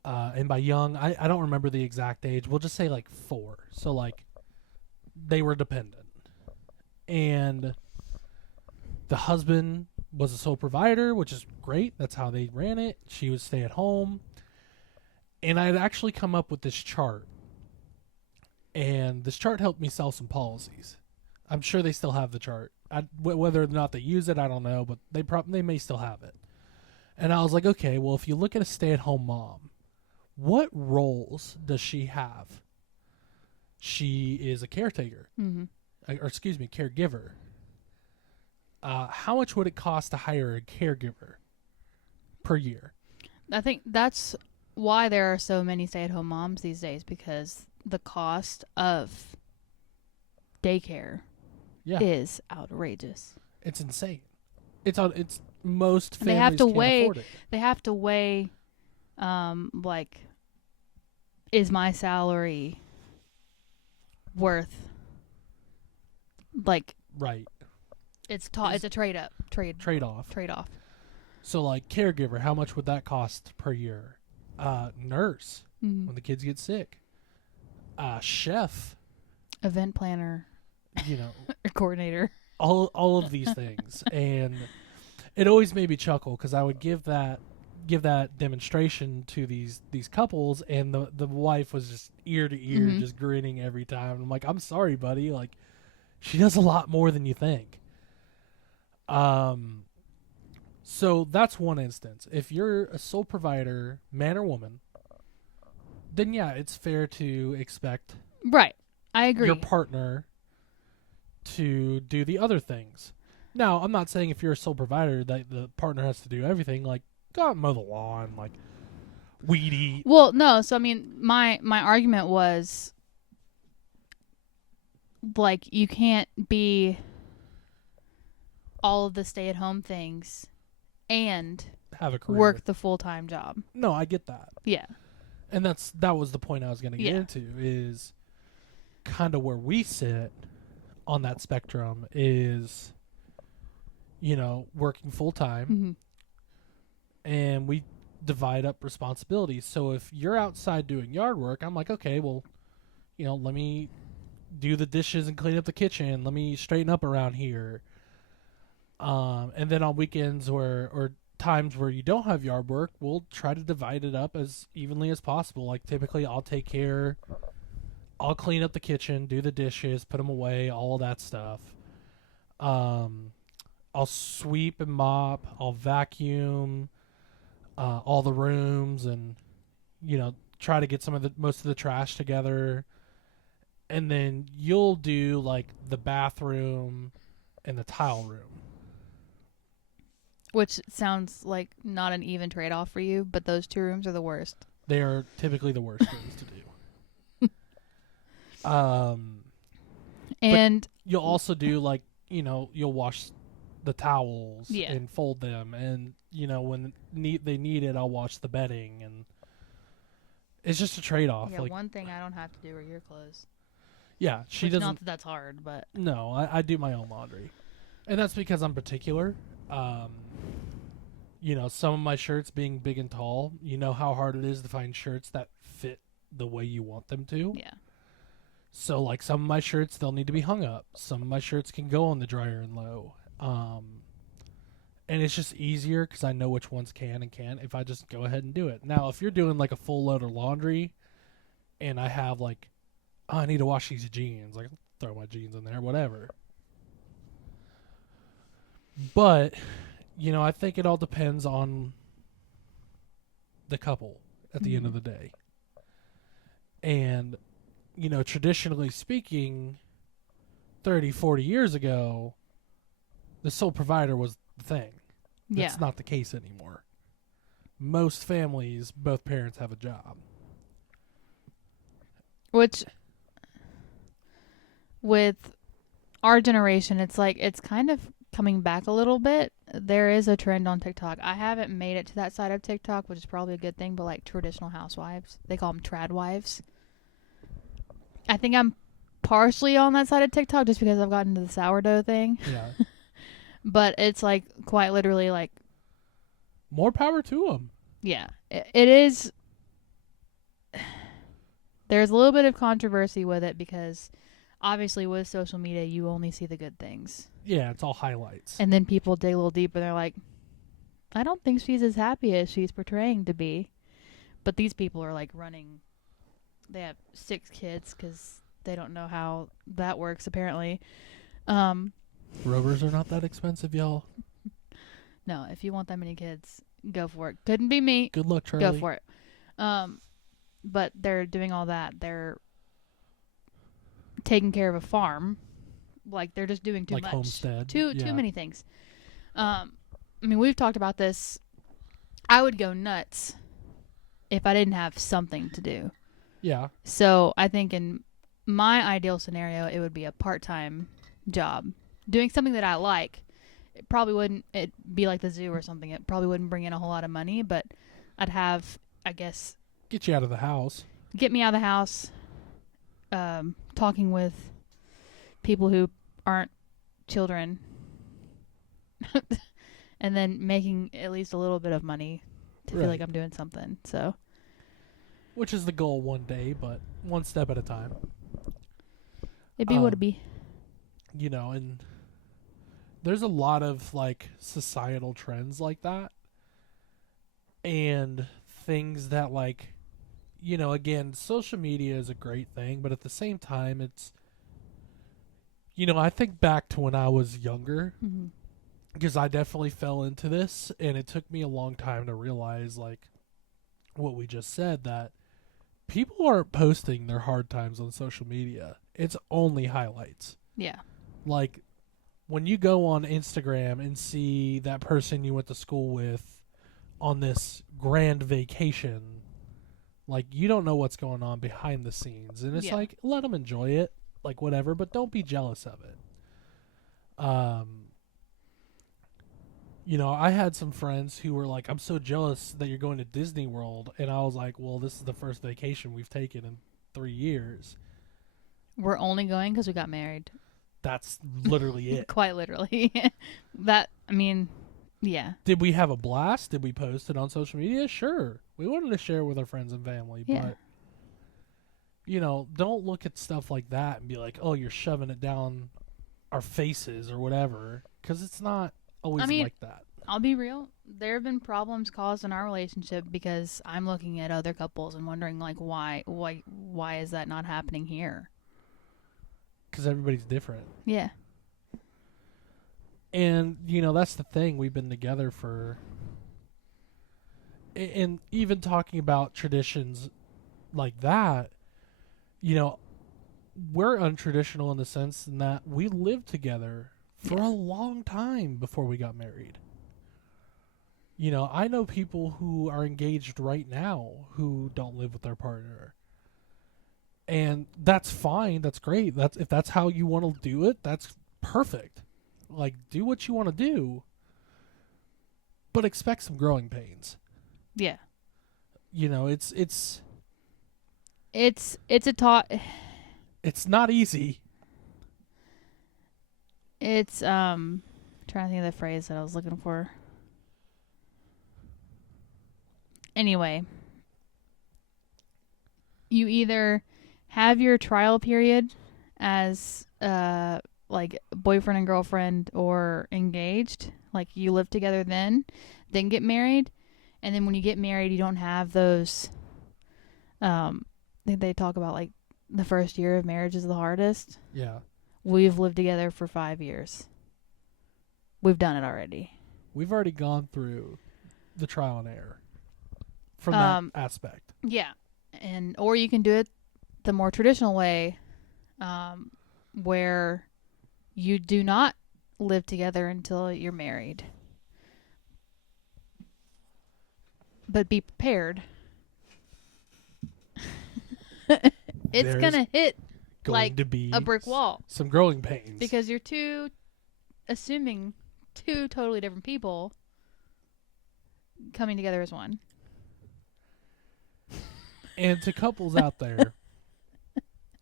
And by young, I don't remember the exact age. We'll just say, like, 4. So, like, they were dependent. And the husband was a sole provider, which is great. That's how they ran it. She would stay at home. And I had actually come up with this chart. And this chart helped me sell some policies. I'm sure they still have the chart. Whether or not they use it, I don't know, but they may still have it. And I was like, okay, well, if you look at a stay-at-home mom, what roles does she have? She is a caretaker. Mm-hmm. caregiver, how much would it cost to hire a caregiver per year? I think that's why there are so many stay-at-home moms these days, because the cost of daycare Yeah, is outrageous. it's insane. It's most And they families have to can't weigh- afford it. They have to weigh, like, is my salary worth, Right. it's a trade Trade-off. off. So, like, caregiver, how much would that cost per year? Nurse, Mm-hmm. when the kids get sick. Chef, Event planner, you know, or coordinator. all of these things. And it always made me chuckle because I would give that demonstration to these couples, and the wife was just ear to ear, Mhm. just grinning every time. I'm like, I'm sorry, buddy. Like, she does a lot more than you think. So that's one instance. If you're a sole provider, man or woman, then yeah, it's fair to expect Right. I agree. your partner to do the other things. Now, I'm not saying if you're a sole provider that the partner has to do everything. Like, go out and mow the lawn, like, weed eat. Well, no. So I mean, my argument was, like, you can't be all of the stay-at-home things and Have a career. work the full-time job. No, I get that. Yeah. And that was the point I was going to get Yeah. into, is kind of where we sit on that spectrum is, working full time, Mm-hmm. and we divide up responsibilities. So if you're outside doing yard work, I'm like, okay, well, let me do the dishes and clean up the kitchen. Let me straighten up around here. And then on weekends or times where you don't have yard work, we'll try to divide it up as evenly as possible. Like, typically I'll clean up the kitchen, do the dishes, put them away, all of that stuff. I'll sweep and mop, I'll vacuum all the rooms, and try to get most of the trash together. And then you'll do like the bathroom and the tile room. Which sounds like not an even trade-off for you, but those two rooms are the worst. They are typically the worst things to do. And You'll also do, like, you'll wash the towels Yeah. and fold them, and when they need it, I'll wash the bedding, and it's just a trade-off. yeah, Like, one thing I don't have to do are your clothes. yeah, she Which, doesn't. not that that's hard, but No, I do my own laundry, and that's because I'm particular. Some of my shirts being big and tall, how hard it is to find shirts that fit the way you want them to. yeah. So, like, some of my shirts, they'll need to be hung up. Some of my shirts can go on the dryer and low. And it's just easier because I know which ones can and can't if I just go ahead and do it. Now, if you're doing, like, a full load of laundry and I have, like, I need to wash these jeans, like, throw my jeans in there, whatever. But, I think it all depends on the couple at the end of the day. And, traditionally speaking, 30, 40 years ago, the sole provider was the thing. Yeah. That's not the case anymore. Most families, both parents have a job. Which, with our generation, it's like, it's kind of coming back a little bit. There is a trend on TikTok. I haven't made it to that side of TikTok, which is probably a good thing, but like traditional housewives, they call them trad wives. I think I'm partially on that side of TikTok just because I've gotten into the sourdough thing. Yeah. But it's like quite literally like, More power to them. yeah, it is. There's a little bit of controversy with it because obviously with social media, you only see the good things. Yeah, it's all highlights. And then people dig a little deeper. They're like, I don't think she's as happy as she's portraying to be. But these people are like running. They have 6 kids because they don't know how that works, apparently. Rovers are not that expensive, y'all. No, if you want that many kids, go for it. Couldn't be me. Good luck, Charlie. Go for it. But they're doing all that. They're taking care of a farm like they're just doing too like much. homestead. Too Yeah. many things. I mean, we've talked about this. I would go nuts if I didn't have something to do. Yeah. So I think in my ideal scenario, it would be a part-time job doing something that I like. It probably wouldn't it be like the zoo or something. It probably wouldn't bring in a whole lot of money, but I'd have, I guess, Get you out of the house. get me out of the house, talking with people who aren't children, and then making at least a little bit of money to feel like Right. I'm doing something. So Which is the goal one day, but one step at a time. it'd be what it be. You know, and there's a lot of like societal trends like that. And things that like, you know, again, social media is a great thing, but at the same time it's, you know, I think back to when I was younger, Mm-hmm. because I definitely fell into this, and it took me a long time to realize, like, what we just said, that people aren't posting their hard times on social media. It's only highlights. Yeah. Like, when you go on Instagram and see that person you went to school with on this grand vacation, like, you don't know what's going on behind the scenes. And it's Yeah. like, let them enjoy it, like, whatever, but don't be jealous of it. You know, I had some friends who were like, I'm so jealous that you're going to Disney World. And I was like, well, this is the first vacation we've taken in 3 years. We're only going because we got married. That's literally it. Quite literally. I mean, yeah. Did we have a blast? Did we post it on social media? Sure. We wanted to share with our friends and family. Yeah. But, you know, don't look at stuff like that and be like, oh, you're shoving it down our faces or whatever. Because it's not always like that. I'll be real. There have been problems caused in our relationship because I'm looking at other couples and wondering, like, why is that not happening here? Because everybody's different. Yeah. And, you know, that's the thing. We've been together for... And even talking about traditions like that, you know, we're untraditional in the sense in that we lived together for a long time before we got married. You know, I know people who are engaged right now who don't live with their partner. And that's fine. That's great. If that's how you want to do it, that's perfect. Like, do what you want to do, but expect some growing pains. Yeah. You know, it's a talk. it's not easy. It's trying to think of the phrase that I was looking for. Anyway, you either have your trial period as like boyfriend and girlfriend or engaged, like you live together then get married, and then when you get married you don't have those they talk about like the first year of marriage is the hardest. Yeah. We've lived together for 5 years. We've done it already. We've already gone through the trial and error from that aspect. Yeah. Or you can do it the more traditional way, where you do not live together until you're married. But be prepared. It's There's going to hit Going like to be a brick wall. Some growing pains. Because you're assuming two totally different people coming together as one. And to couples out there,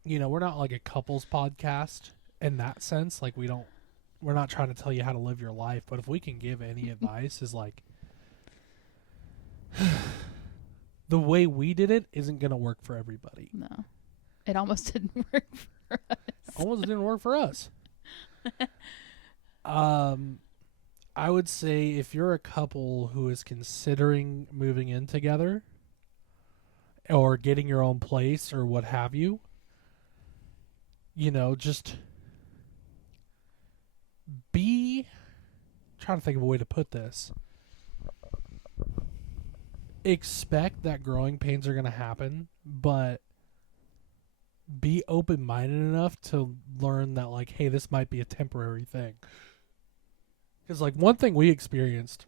you know, we're not like a couples podcast in that sense. Like, we're not trying to tell you how to live your life, but if we can give any advice is like, the way we did it isn't going to work for everybody. No. It almost didn't work for us. Almost didn't work for us. I would say if you're a couple who is considering moving in together or getting your own place or what have you, you know, just trying to think of a way to put this. Expect that growing pains are going to happen, but be open-minded enough to learn that, like, hey, this might be a temporary thing. Because, like, one thing we experienced,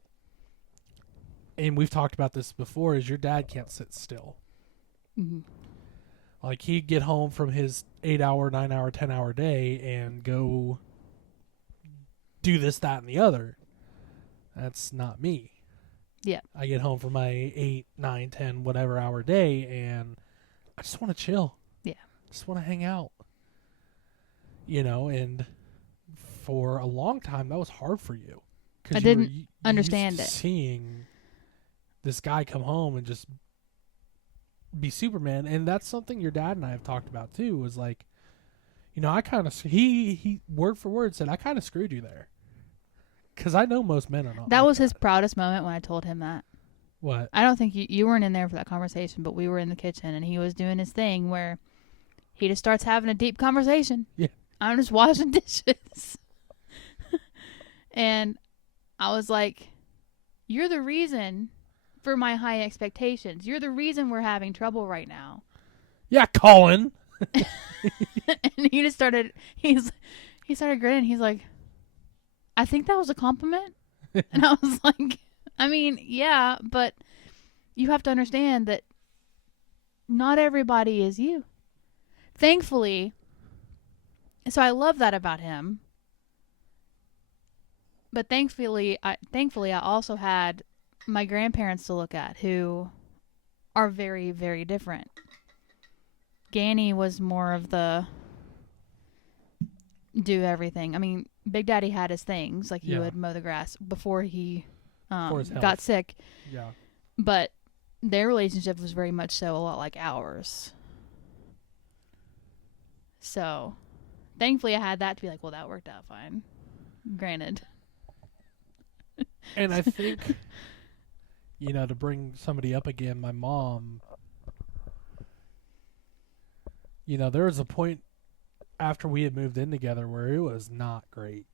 and we've talked about this before, is your dad can't sit still. Mm-hmm. Like, he'd get home from his 8-hour, 9-hour, 10-hour day and go do this, that, and the other. That's not me. Yeah. I get home from my 8, 9, 10, whatever hour day, and I just want to chill. Yeah. Just want to hang out. You know, and for a long time, that was hard for you. I didn't understand used to it. Seeing this guy come home and just be Superman, and that's something your dad and I have talked about too. Was like, you know, I kind of he word for word said, I kind of screwed you there, because I know most men are not. That like was his proudest moment when I told him that. What? I don't think you weren't in there for that conversation, but we were in the kitchen and he was doing his thing where he just starts having a deep conversation. Yeah. I'm just washing dishes. And I was like, you're the reason for my high expectations. You're the reason we're having trouble right now. Yeah, Colin. And he just started, he started grinning. He's like, I think that was a compliment. And I was like, I mean, yeah, but you have to understand that not everybody is you. Thankfully, so I love that about him. But thankfully, I also had my grandparents to look at who are very, very different. Ganny was more of the do everything. I mean, Big Daddy had his things, like he Yeah. would mow the grass before he For his health. got sick. Yeah. But their relationship was very much so a lot like ours. So, thankfully, I had that to be like, well, that worked out fine. Granted. And I think, you know, to bring somebody up again, my mom, you know, there was a point after we had moved in together where it was not great.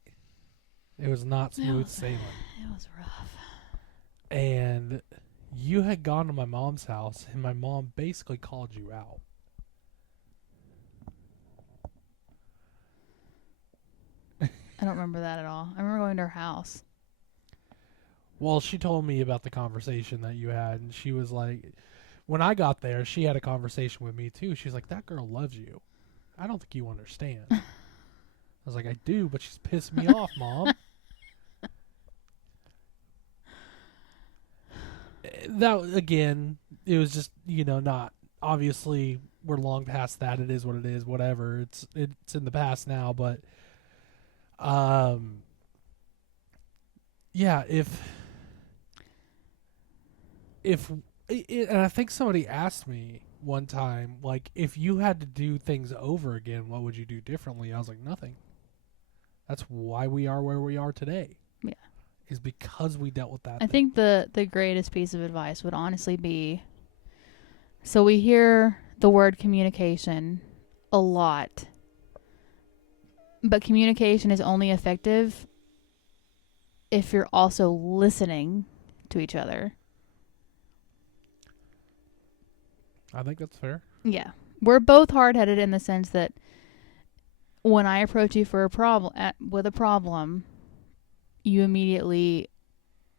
It was not smooth sailing. It was rough. And you had gone to my mom's house, and my mom basically called you out. I don't remember that at all. I remember going to her house. Well, she told me about the conversation that you had, and she was like, when I got there, she had a conversation with me too. She's like, that girl loves you. I don't think you understand. I was like, I do, but she's pissed me off, Mom. That, again, it was just, you know, not, obviously, we're long past that. It is what it is, whatever. It's in the past now, but, yeah, and I think somebody asked me one time, like, if you had to do things over again, what would you do differently? I was like, nothing. That's why we are where we are today. Yeah. Is because we dealt with that. I think the greatest piece of advice would honestly be, so we hear the word communication a lot, but communication is only effective if you're also listening to each other. I think that's fair. Yeah. We're both hard-headed in the sense that when I approach you for a with a problem, you immediately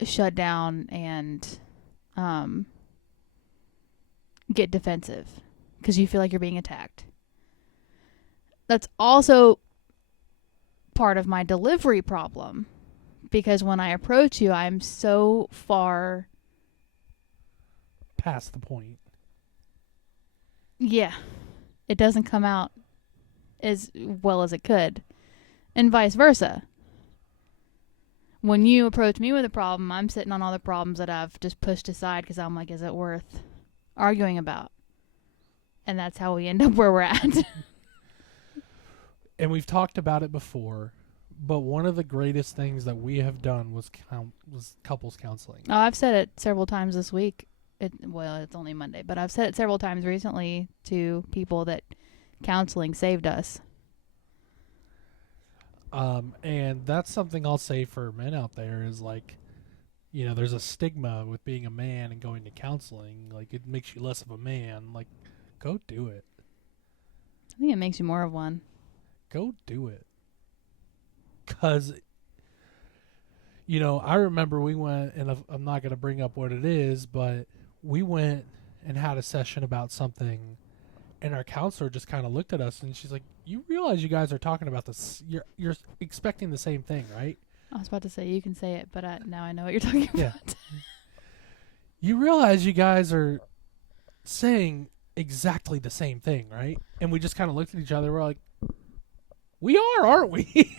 shut down and get defensive because you feel like you're being attacked. That's also part of my delivery problem because when I approach you, I'm so far past the point. Yeah. It doesn't come out as well as it could. And vice versa. When you approach me with a problem, I'm sitting on all the problems that I've just pushed aside because I'm like, is it worth arguing about? And that's how we end up where we're at. And we've talked about it before, but one of the greatest things that we have done was couples counseling. Oh, I've said it several times this week. It's only Monday, but I've said it several times recently to people that counseling saved us. And that's something I'll say for men out there is like, you know, there's a stigma with being a man and going to counseling. Like, it makes you less of a man. Like, go do it. I think it makes you more of one. Go do it. Because, you know, I remember we went, and I'm not going to bring up what it is, but we went and had a session about something, and our counselor just kind of looked at us, and she's like, you realize you guys are talking about this, you're expecting the same thing, right? I was about to say, you can say it, but now I know what you're talking about. Yeah. You realize you guys are saying exactly the same thing, right? And we just kind of looked at each other, we're like, we are, aren't we?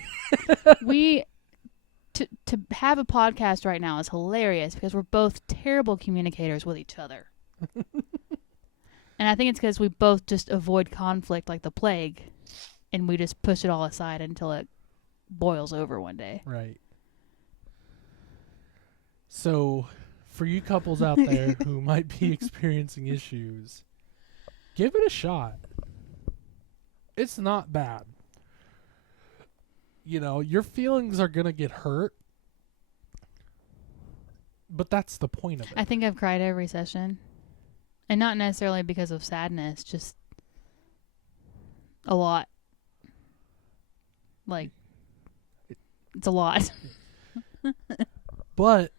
To have a podcast right now is hilarious because we're both terrible communicators with each other. And I think it's because we both just avoid conflict like the plague, and we just push it all aside until it boils over one day. Right. So, for you couples out there who might be experiencing issues, give it a shot. It's not bad. You know, your feelings are going to get hurt, but that's the point of it. I think I've cried every session. And not necessarily because of sadness, just a lot. Like, it's a lot. But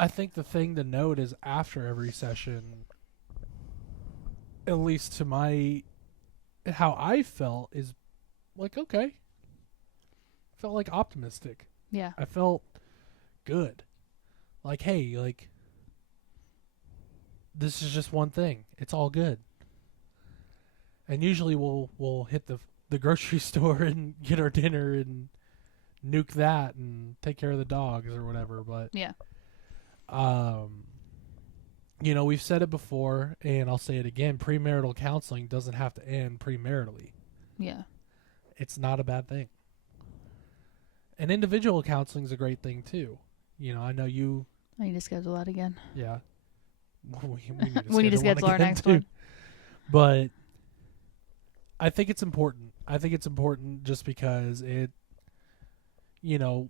I think the thing to note is after every session, at least to how I felt is like, okay. Felt like optimistic. Yeah. I felt good. Like, hey, like, this is just one thing. It's all good. And usually we'll hit the grocery store and get our dinner and nuke that and take care of the dogs or whatever. But yeah, you know, we've said it before, and I'll say it again: premarital counseling doesn't have to end premaritally. Yeah, it's not a bad thing. And individual counseling is a great thing too. You know, I know you. I need to schedule that again. Yeah. We need to schedule our next one. But I think it's important. I think it's important just because it, you know,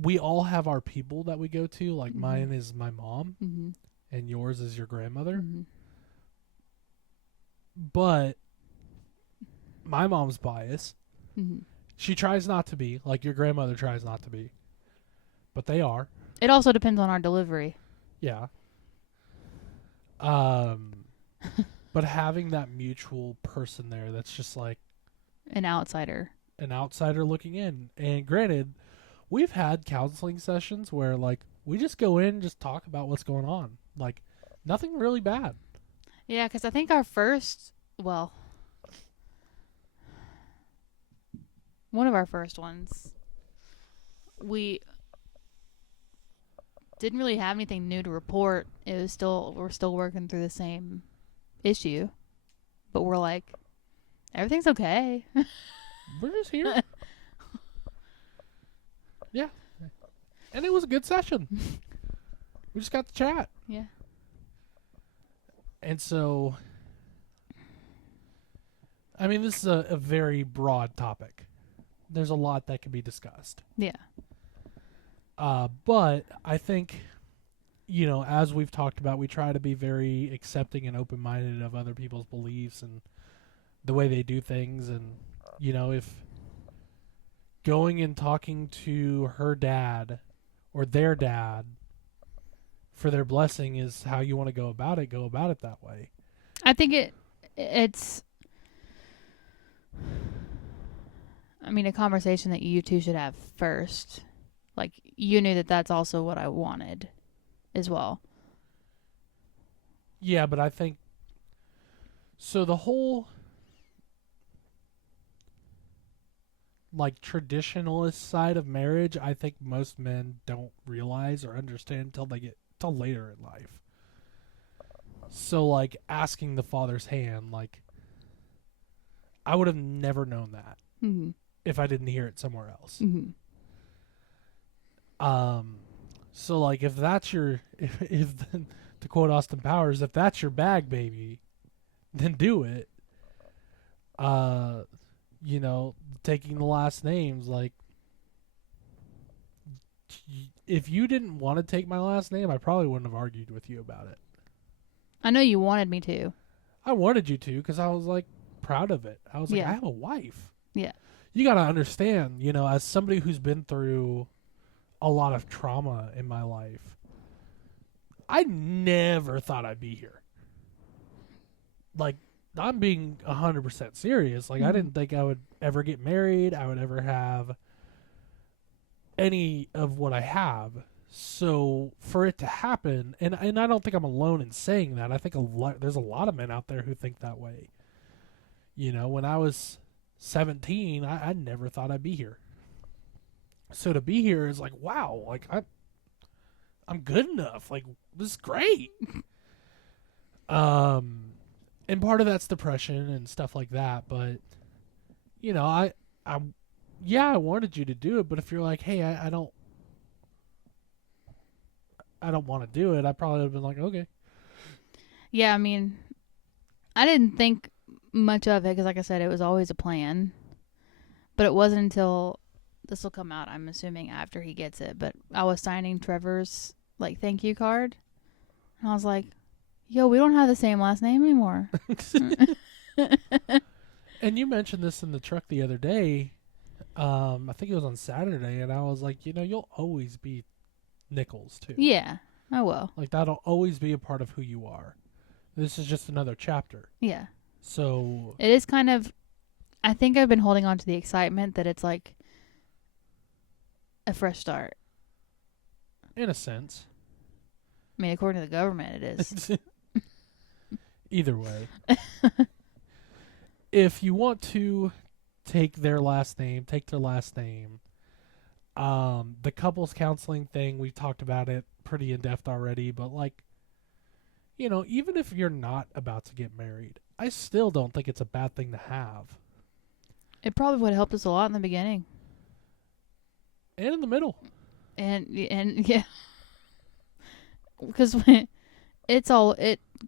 we all have our people that we go to. Like mine is my mom, and yours is your grandmother. But my mom's biased. She tries not to be, like your grandmother tries not to be. But they are. It also depends on our delivery. Yeah. But having that mutual person there that's just like an outsider looking in. And granted, we've had counseling sessions where like we just go in and just talk about what's going on. Like nothing really bad. Yeah, because I think our first, one of our first ones, we didn't really have anything new to report. It was we're still working through the same issue, but we're like, everything's okay. We're just here. Yeah. And it was a good session. We just got to chat. Yeah. And so, I mean, this is a very broad topic. There's a lot that can be discussed. Yeah. But I think, you know, as we've talked about, we try to be very accepting and open-minded of other people's beliefs and the way they do things. And, you know, if going and talking to her dad or their dad for their blessing is how you want to go about it that way. I think it's a conversation that you two should have first. Like, you knew that that's also what I wanted as well. Yeah, but I think so the whole like traditionalist side of marriage, I think most men don't realize or understand till later in life. So like asking the father's hand, like I would have never known that if I didn't hear it somewhere else. So like if that's your if to quote Austin Powers, if that's your bag, baby, then do it. You know, taking the last names, like if you didn't want to take my last name, I probably wouldn't have argued with you about it. I know you wanted me to. I wanted you to because I was like, proud of it. I was like, Yeah. I have a wife. Yeah. You got to understand, as somebody who's been through a lot of trauma in my life, I never thought I'd be here. Like, I'm being 100% serious. Like, I didn't think I would ever get married. I would ever have any of what I have. So for it to happen, and I don't think I'm alone in saying that. I think there's a lot of men out there who think that way. When I was 17, I never thought I'd be here. So to be here is like, wow, like I'm good enough. Like, this is great. And part of that's depression and stuff like that. But I wanted you to do it. But if you're like, hey, I don't want to do it, I probably would have been like, okay. Yeah, I mean, I didn't think much of it because, like I said, it was always a plan. But it wasn't until this will come out, I'm assuming, after he gets it. But I was signing Trevor's thank you card, and I was like, "Yo, we don't have the same last name anymore." And you mentioned this in the truck the other day. I think it was on Saturday, and I was like, you'll always be Nichols too. Yeah, I will. Like, that'll always be a part of who you are. This is just another chapter. Yeah. So it is kind of. I think I've been holding on to the excitement that it's like a fresh start. In a sense. I mean, according to the government, it is. Either way. If you want to take their last name, the couples counseling thing, we've talked about it pretty in depth already, but even if you're not about to get married, I still don't think it's a bad thing to have. It probably would have helped us a lot in the beginning. And in the middle. And yeah. Because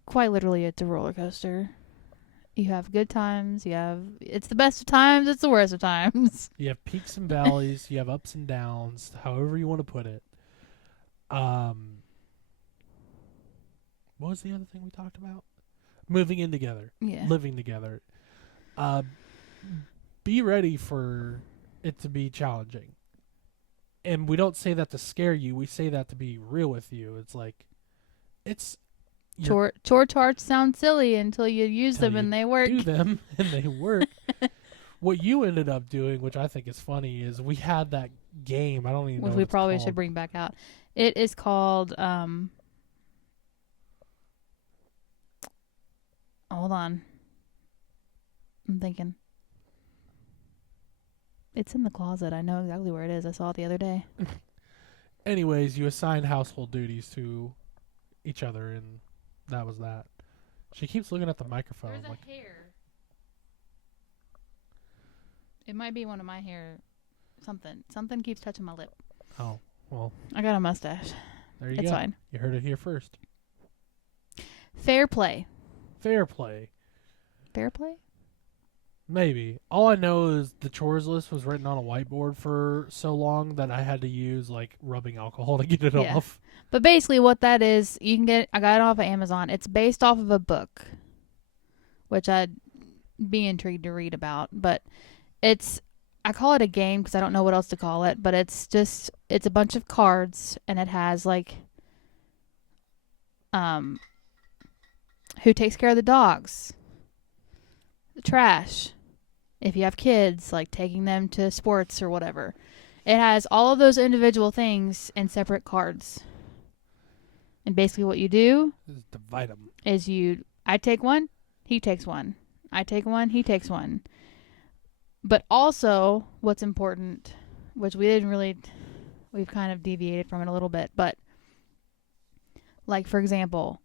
quite literally, it's a roller coaster. You have good times. It's the best of times. It's the worst of times. You have peaks and valleys. You have ups and downs, however you want to put it. What was the other thing we talked about? Moving in together. Yeah. Living together. Be ready for it to be challenging. And we don't say that to scare you. We say that to be real with you. It's like, chore charts sound silly until you use them and they work. Do them and they work. What you ended up doing, which I think is funny, is we had that game. I don't even know what we it's probably called. Should bring back out. It is called. Hold on. I'm thinking. It's in the closet. I know exactly where it is. I saw it the other day. Anyways, you assign household duties to each other, and that was that. She keeps looking at the microphone. There's a hair. It might be one of my hair. Something keeps touching my lip. Oh, well. I got a mustache. There you go. It's fine. You heard it here first. Fair play. Fair play. Fair play? Maybe. All I know is the chores list was written on a whiteboard for so long that I had to use rubbing alcohol to get it off. But basically what that is, I got it off of Amazon. It's based off of a book, which I'd be intrigued to read about. But I call it a game because I don't know what else to call it. But it's a bunch of cards, and it has who takes care of the dogs, the trash, if you have kids, taking them to sports or whatever. It has all of those individual things in separate cards. And basically what you do Just divide them. is I take one, he takes one. I take one, he takes one. But also, what's important, which we've kind of deviated from it a little bit, but for example,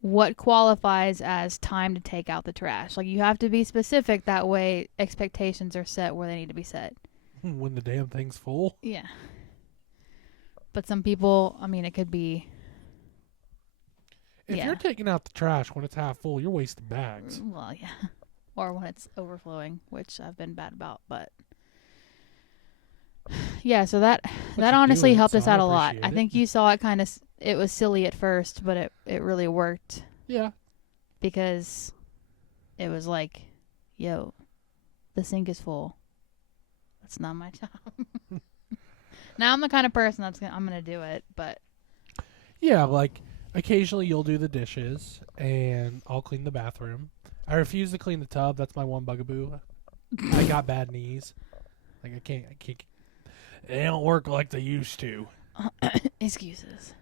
what qualifies as time to take out the trash? You have to be specific, that way expectations are set where they need to be set. When the damn thing's full? Yeah. But some people, it could be... If you're taking out the trash when it's half full, you're wasting bags. Well, yeah. Or when it's overflowing, which I've been bad about, but... Yeah, so that honestly helped us out a lot. I think you saw it it was silly at first, but it really worked. Yeah. Because it was like, yo, the sink is full. That's not my job. Now I'm the kind of person I'm gonna do it, but Yeah, like occasionally you'll do the dishes and I'll clean the bathroom. I refuse to clean the tub. That's my one bugaboo. I got bad knees. Like I can't. They don't work like they used to. excuses.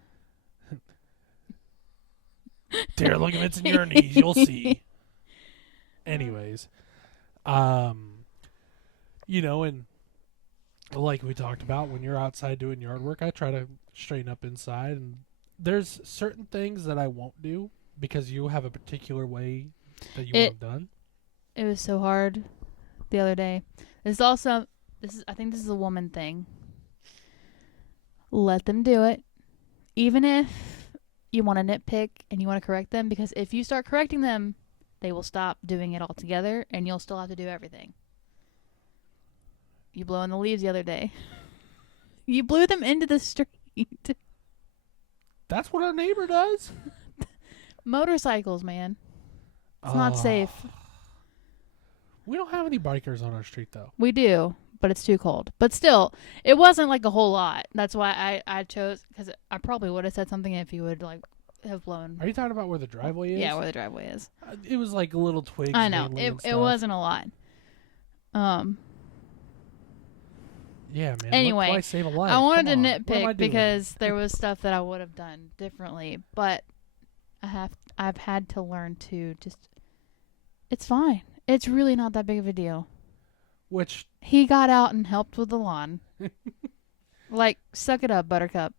Tear ligaments in your knees. You'll see. Anyways, you know, and like we talked about, when you're outside doing yard work, I try to straighten up inside. And there's certain things that I won't do because you have a particular way that you want them done. It was so hard the other day. I think this is a woman thing. Let them do it. Even if you want to nitpick and you want to correct them, because if you start correcting them, they will stop doing it altogether and you'll still have to do everything. You blowing the leaves the other day. You blew them into the street. That's what our neighbor does. Motorcycles, man. It's not safe. We don't have any bikers on our street, though. We do, but it's too cold. But still, it wasn't like a whole lot. That's why I chose, because I probably would have said something if you would like have blown. Are you talking about where the driveway is? Yeah, where the driveway is. It was like little twigs. I know. mainly and It stuff. wasn't a lot. Yeah, man. Anyway, why save a life? I wanted to Come on. What am I nitpick doing? because there was stuff that I would have done differently, but I've had to learn to just. It's fine. It's really not that big of a deal. Which He got out and helped with the lawn. Like, suck it up, Buttercup.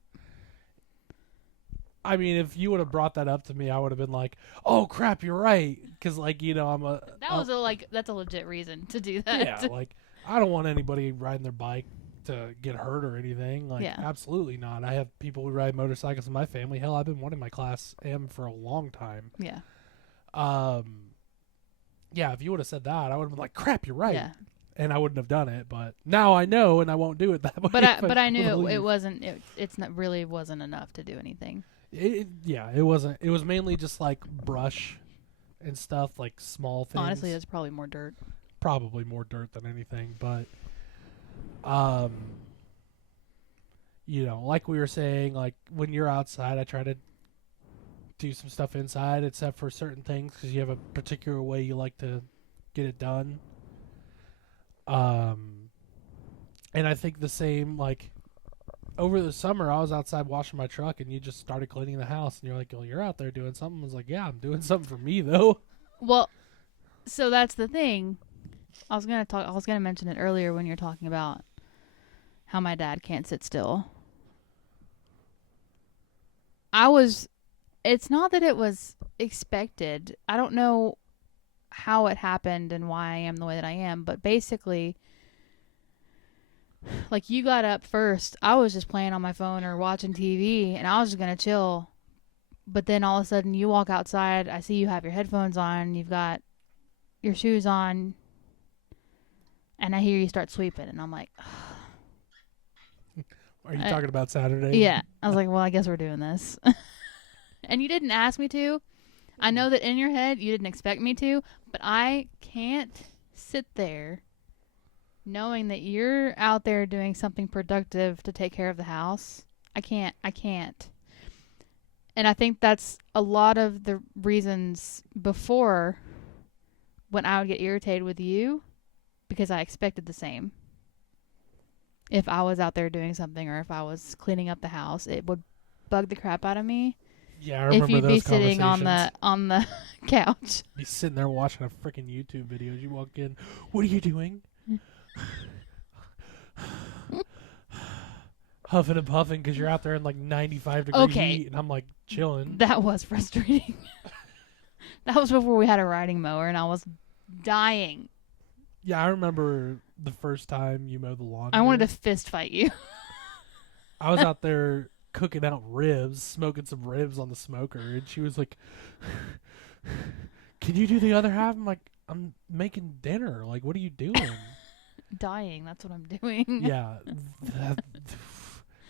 I mean, if you would have brought that up to me, I would have been like, "Oh crap, you're right," because like I'm a That's a legit reason to do that. yeah, like I don't want anybody riding their bike to get hurt or anything. Like, Yeah. absolutely not. I have people who ride motorcycles in my family. Hell, I've been one in my class M for a long time. Yeah. Yeah, if you would have said that, I would have been like, "Crap, you're right," Yeah. and I wouldn't have done it. But now I know, and I won't do it that way. But I knew believe. it wasn't. It's not really wasn't enough to do anything. It wasn't. It was mainly just like brush and stuff, like small things. Honestly, that's probably more dirt. Probably more dirt than anything, but you know, like we were saying, like when you're outside, I try to do some stuff inside, except for certain things, because you have a particular way you like to get it done. And I think the same, like over the summer, I was outside washing my truck, and you just started cleaning the house, and you're like, "Well, you're out there doing something." I was like, "Yeah, I'm doing something for me, though." Well, so that's the thing. I was gonna mention it earlier when you're talking about how my dad can't sit still. It's not that it was expected. I don't know how it happened and why I am the way that I am, but basically, like, you got up first. I was just playing on my phone or watching TV, and I was just gonna chill. But then all of a sudden, you walk outside. I see you have your headphones on. You've got your shoes on. And I hear you start sweeping, and I'm like, Are you talking about Saturday? yeah. I was like, well, I guess we're doing this. And you didn't ask me to. I know that in your head you didn't expect me to, but I can't sit there knowing that you're out there doing something productive to take care of the house. I can't. And I think that's a lot of the reasons before when I would get irritated with you, because I expected the same. If I was out there doing something, or if I was cleaning up the house, it would bug the crap out of me. Yeah, I remember If you'd those be sitting on conversations. the couch. Be sitting there watching a freaking YouTube video. You walk in, what are you doing? Huffing and puffing because you're out there in like 95 degree heat, and I'm like chilling. That was frustrating. That was before we had a riding mower, and I was dying. Yeah, I remember the first time you mowed the lawn. I wanted to fist fight you. I was out there cooking out ribs, smoking some ribs on the smoker, and she was like, "Can you do the other half?" I'm like, "I'm making dinner. Like, what are you doing?" Dying. That's what I'm doing. Yeah.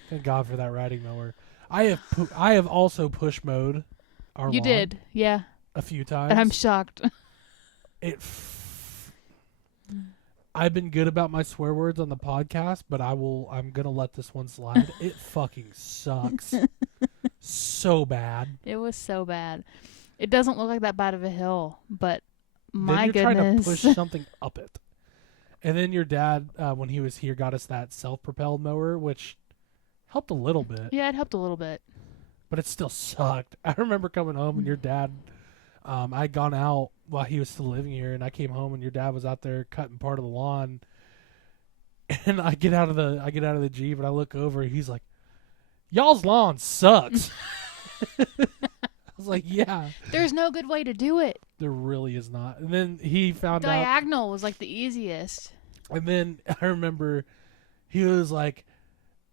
Thank God for that riding mower. I have also push mowed our You lawn did. Yeah. a few times. And I'm shocked. I've been good about my swear words on the podcast, but I'm gonna let this one slide. It fucking sucks. So bad. It was so bad. It doesn't look like that bad of a hill, but my then you're goodness. trying to push something up it. And then your dad, when he was here, got us that self-propelled mower, which helped a little bit. Yeah, it helped a little bit. But it still sucked. I remember coming home and your dad, I'd gone out while he was still living here, and I came home and your dad was out there cutting part of the lawn. And I get out of the Jeep and I look over and he's like, "Y'all's lawn sucks." I was like, "Yeah." There's no good way to do it. There really is not. And then he found out. Diagonal was like the easiest. And then I remember he was like,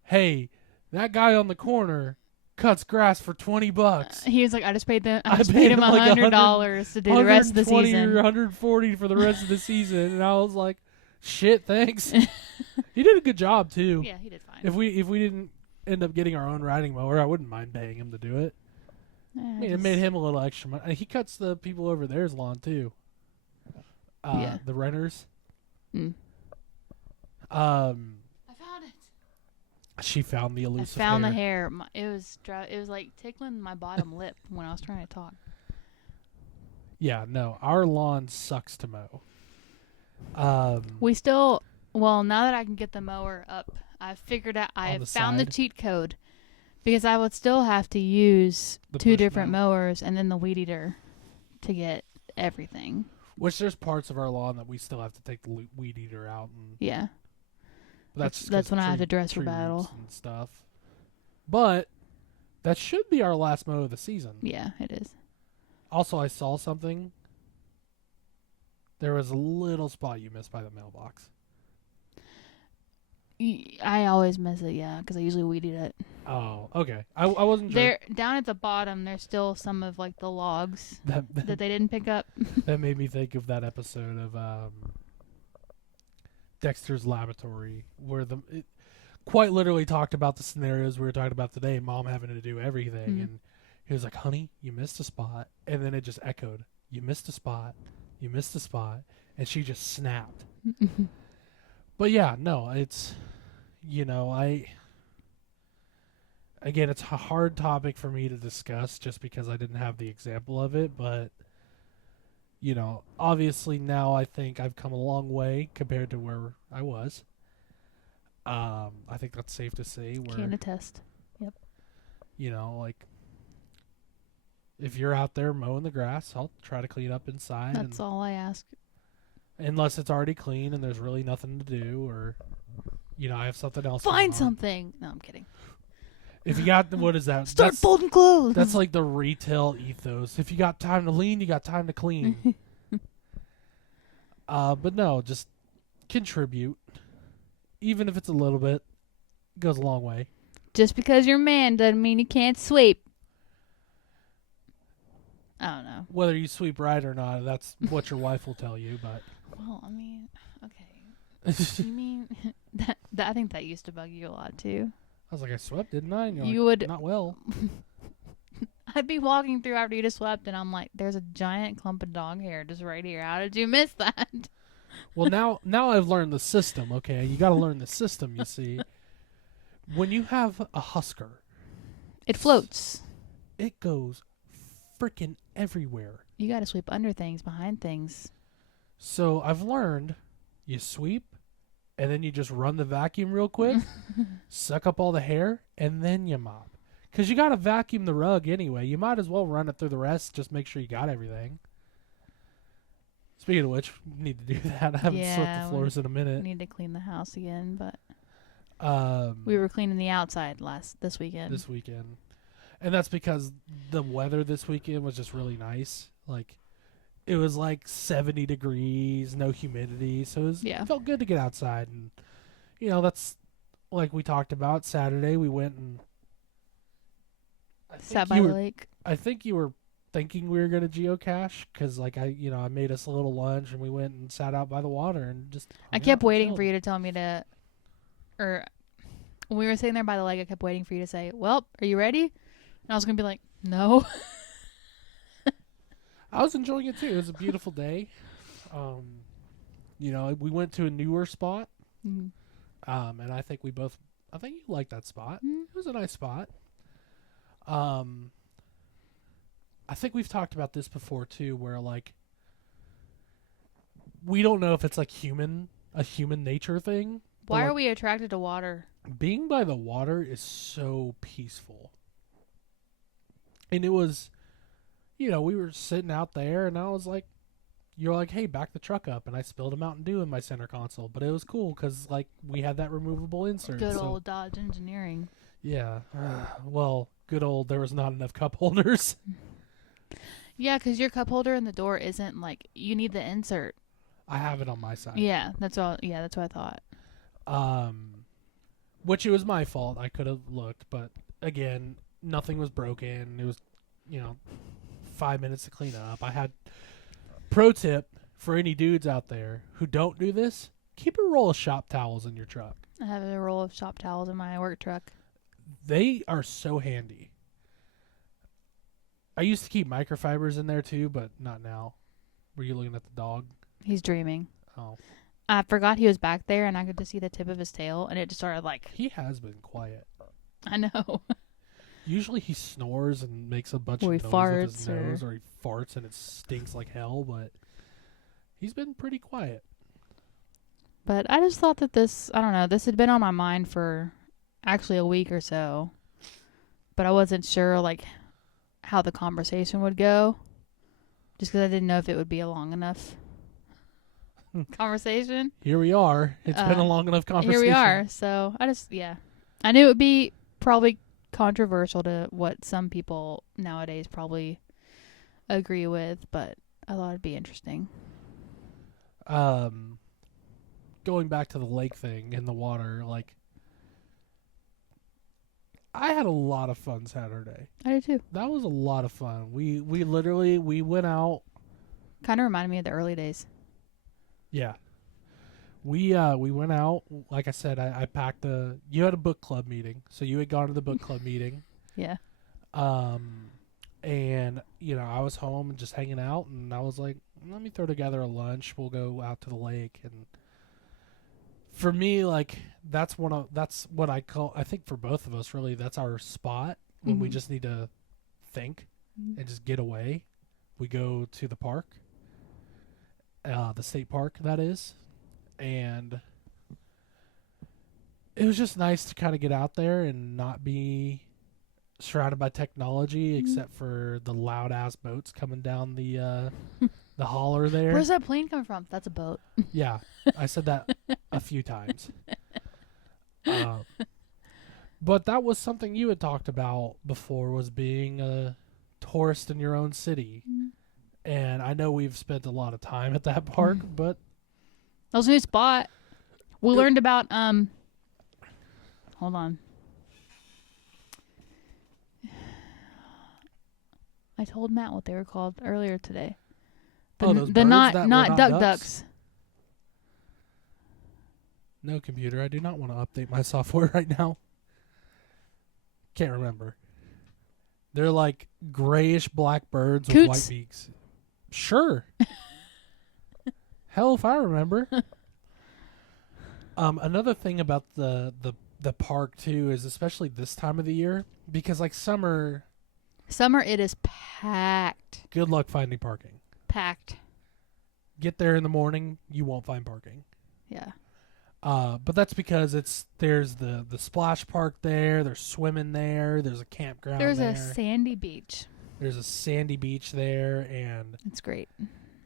"Hey, that guy on the corner cuts grass for $20. He was like, I just paid him I paid him like $100 to do the rest of the season. Or $140 for the rest of the season." And I was like, "Shit, thanks." He did a good job too. Yeah, he did fine. If we didn't end up getting our own riding mower, I wouldn't mind paying him to do it. I mean, it made him a little extra money. He cuts the people over there's lawn too. Yeah. The renters. Mm. I found it. She found the elusive I found hair. the hair. It was like tickling my bottom lip when I was trying to talk. Yeah, no, our lawn sucks to mow. We still, well, now that I can get the mower up, I have found the side. cheat code. Because I would still have to use The 2 push different mow. mowers and then the weed eater to get everything. Which there's parts of our lawn that we still have to take the weed eater out, and Yeah. that's when I have to dress for tree battle. roots and stuff. But that should be our last mow of the season. Yeah, it is. Also, I saw something. There was a little spot you missed by the mailbox. I always miss it, yeah, because I usually weed eat it. Oh, okay. I wasn't sure. There, down at the bottom, there's still some of like the logs that they didn't pick up. That made me think of that episode of Dexter's Laboratory, where it quite literally talked about the scenarios we were talking about today. Mom having to do everything, Mhm. and he was like, "Honey, you missed a spot," and then it just echoed, "You missed a spot, you missed a spot," and she just snapped. But yeah, no, it's Again, it's a hard topic for me to discuss just because I didn't have the example of it, but obviously now I think I've come a long way compared to where I was. I think that's safe to say. Can attest. Yep. Like if you're out there mowing the grass, I'll try to clean up inside. That's all I ask. Unless it's already clean and there's really nothing to do, or I have something else. Find going on. something. No, I'm kidding. If you got what is that? Start folding clothes. That's like the retail ethos. If you got time to lean, you got time to clean. But no, just contribute. Even if it's a little bit, it goes a long way. Just because you're a man doesn't mean you can't sweep. I don't know. Whether you sweep right or not, that's what your wife will tell you. But Well, I mean, okay. You mean that? I think that used to bug you a lot too. I was like, I swept, didn't I? And you're You like, would- not well. I'd be walking through after you just swept, and I'm like, "There's a giant clump of dog hair just right here. How did you miss that?" Well, now I've learned the system. Okay, you got to learn the system. You see, when you have a Husker, It floats. it goes freaking everywhere. You got to sweep under things, behind things. So I've learned you sweep, and then you just run the vacuum real quick, suck up all the hair, and then you mop. Because you got to vacuum the rug anyway. You might as well run it through the rest. Just make sure you got everything. Speaking of which, we need to do that. I haven't swept Yeah, the floors in a We minute. need to clean the house again, but we were cleaning the outside this weekend. This weekend. And that's because the weather this weekend was just really nice. Like, it was like 70 degrees, no humidity. So it felt good to get outside. And, that's like we talked about Saturday. We went and Sat by the lake. I think you were thinking we were going to geocache because, like, I made us a little lunch and we went and sat out by the water and just. I kept waiting for you to tell me to, or when we were sitting there by the lake, I kept waiting for you to say, "Well, are you ready?" And I was gonna be like, "No." I was enjoying it too. It was a beautiful day. You know, we went to a newer spot, Mhm. and I think you liked that spot. Mhm. It was a nice spot. Um, I think we've talked about this before too, where like we don't know if it's like a human nature thing. But Why like, are we attracted to water? being by the water is so peaceful. And it was, you know, we were sitting out there, and I was like, you're like, hey, back the truck up, and I spilled a Mountain Dew in my center console, but it was cool because like we had that removable insert. Good so, old Dodge Engineering. yeah. Well, good old. There was not enough cup holders. Yeah, because your cup holder in the door isn't like you need the insert. I have it on my side. Yeah, that's all. Yeah, that's what I thought. Which it was my fault. I could have looked, but again, nothing was broken. It was, you know, 5 minutes to clean up. I had pro tip for any dudes out there who don't do this: keep a roll of shop towels in your truck. I have a roll of shop towels in my work truck. They are so handy. I used to keep microfibers in there too, but not now. Were you looking at the dog? He's dreaming. Oh, I forgot he was back there, and I could just see the tip of his tail, and it just started like. he has been quiet. I know. Usually he snores and makes a bunch Or of he noise with his farts, nose, or he farts and it stinks like hell, but he's been pretty quiet. But I just thought that this had been on my mind for actually a week or so. But I wasn't sure, like, how the conversation would go. Just because I didn't know if it would be a long enough conversation. Here we are. It's been a long enough conversation. Here we are. So I knew it would be probably controversial to what some people nowadays probably agree with, but I thought it'd be interesting. Going back to the lake thing in the water, like, I had a lot of fun Saturday. I did too. That was a lot of fun. We went out. Kind of reminded me of the early days. Yeah. We went out. Like I said, I packed you had a book club meeting, so you had gone to the book club meeting. Yeah. And you know, I was home and just hanging out, and I was like, let me throw together a lunch. We'll go out to the lake. And for me, like, that's what I call, I think for both of us, really, that's our spot when we just need to think and just get away. We go to the park, the state park, that is. And it was just nice to kind of get out there and not be surrounded by technology, except for the loud ass boats coming down the holler there. Where's that plane coming from? That's a boat. Yeah, I said that a few times. But that was something you had talked about before, was being a tourist in your own city. And I know we've spent a lot of time at that park, but That was a new spot. We learned about hold on. I told Matt what they were called earlier today. Those the birds not that not were duck ducks. No, computer, I do not want to update my software right now. Can't remember. They're like grayish black birds with Coots. white beaks. Sure. Hell if I remember. Another thing about the park too is, especially this time of the year, because like summer It is packed. good luck finding parking. Packed. Get there in the morning, you won't find parking. Yeah. But that's because there's the splash park there, there's swimming there, there's a campground There's there. a sandy beach. There's a sandy beach there, and It's great.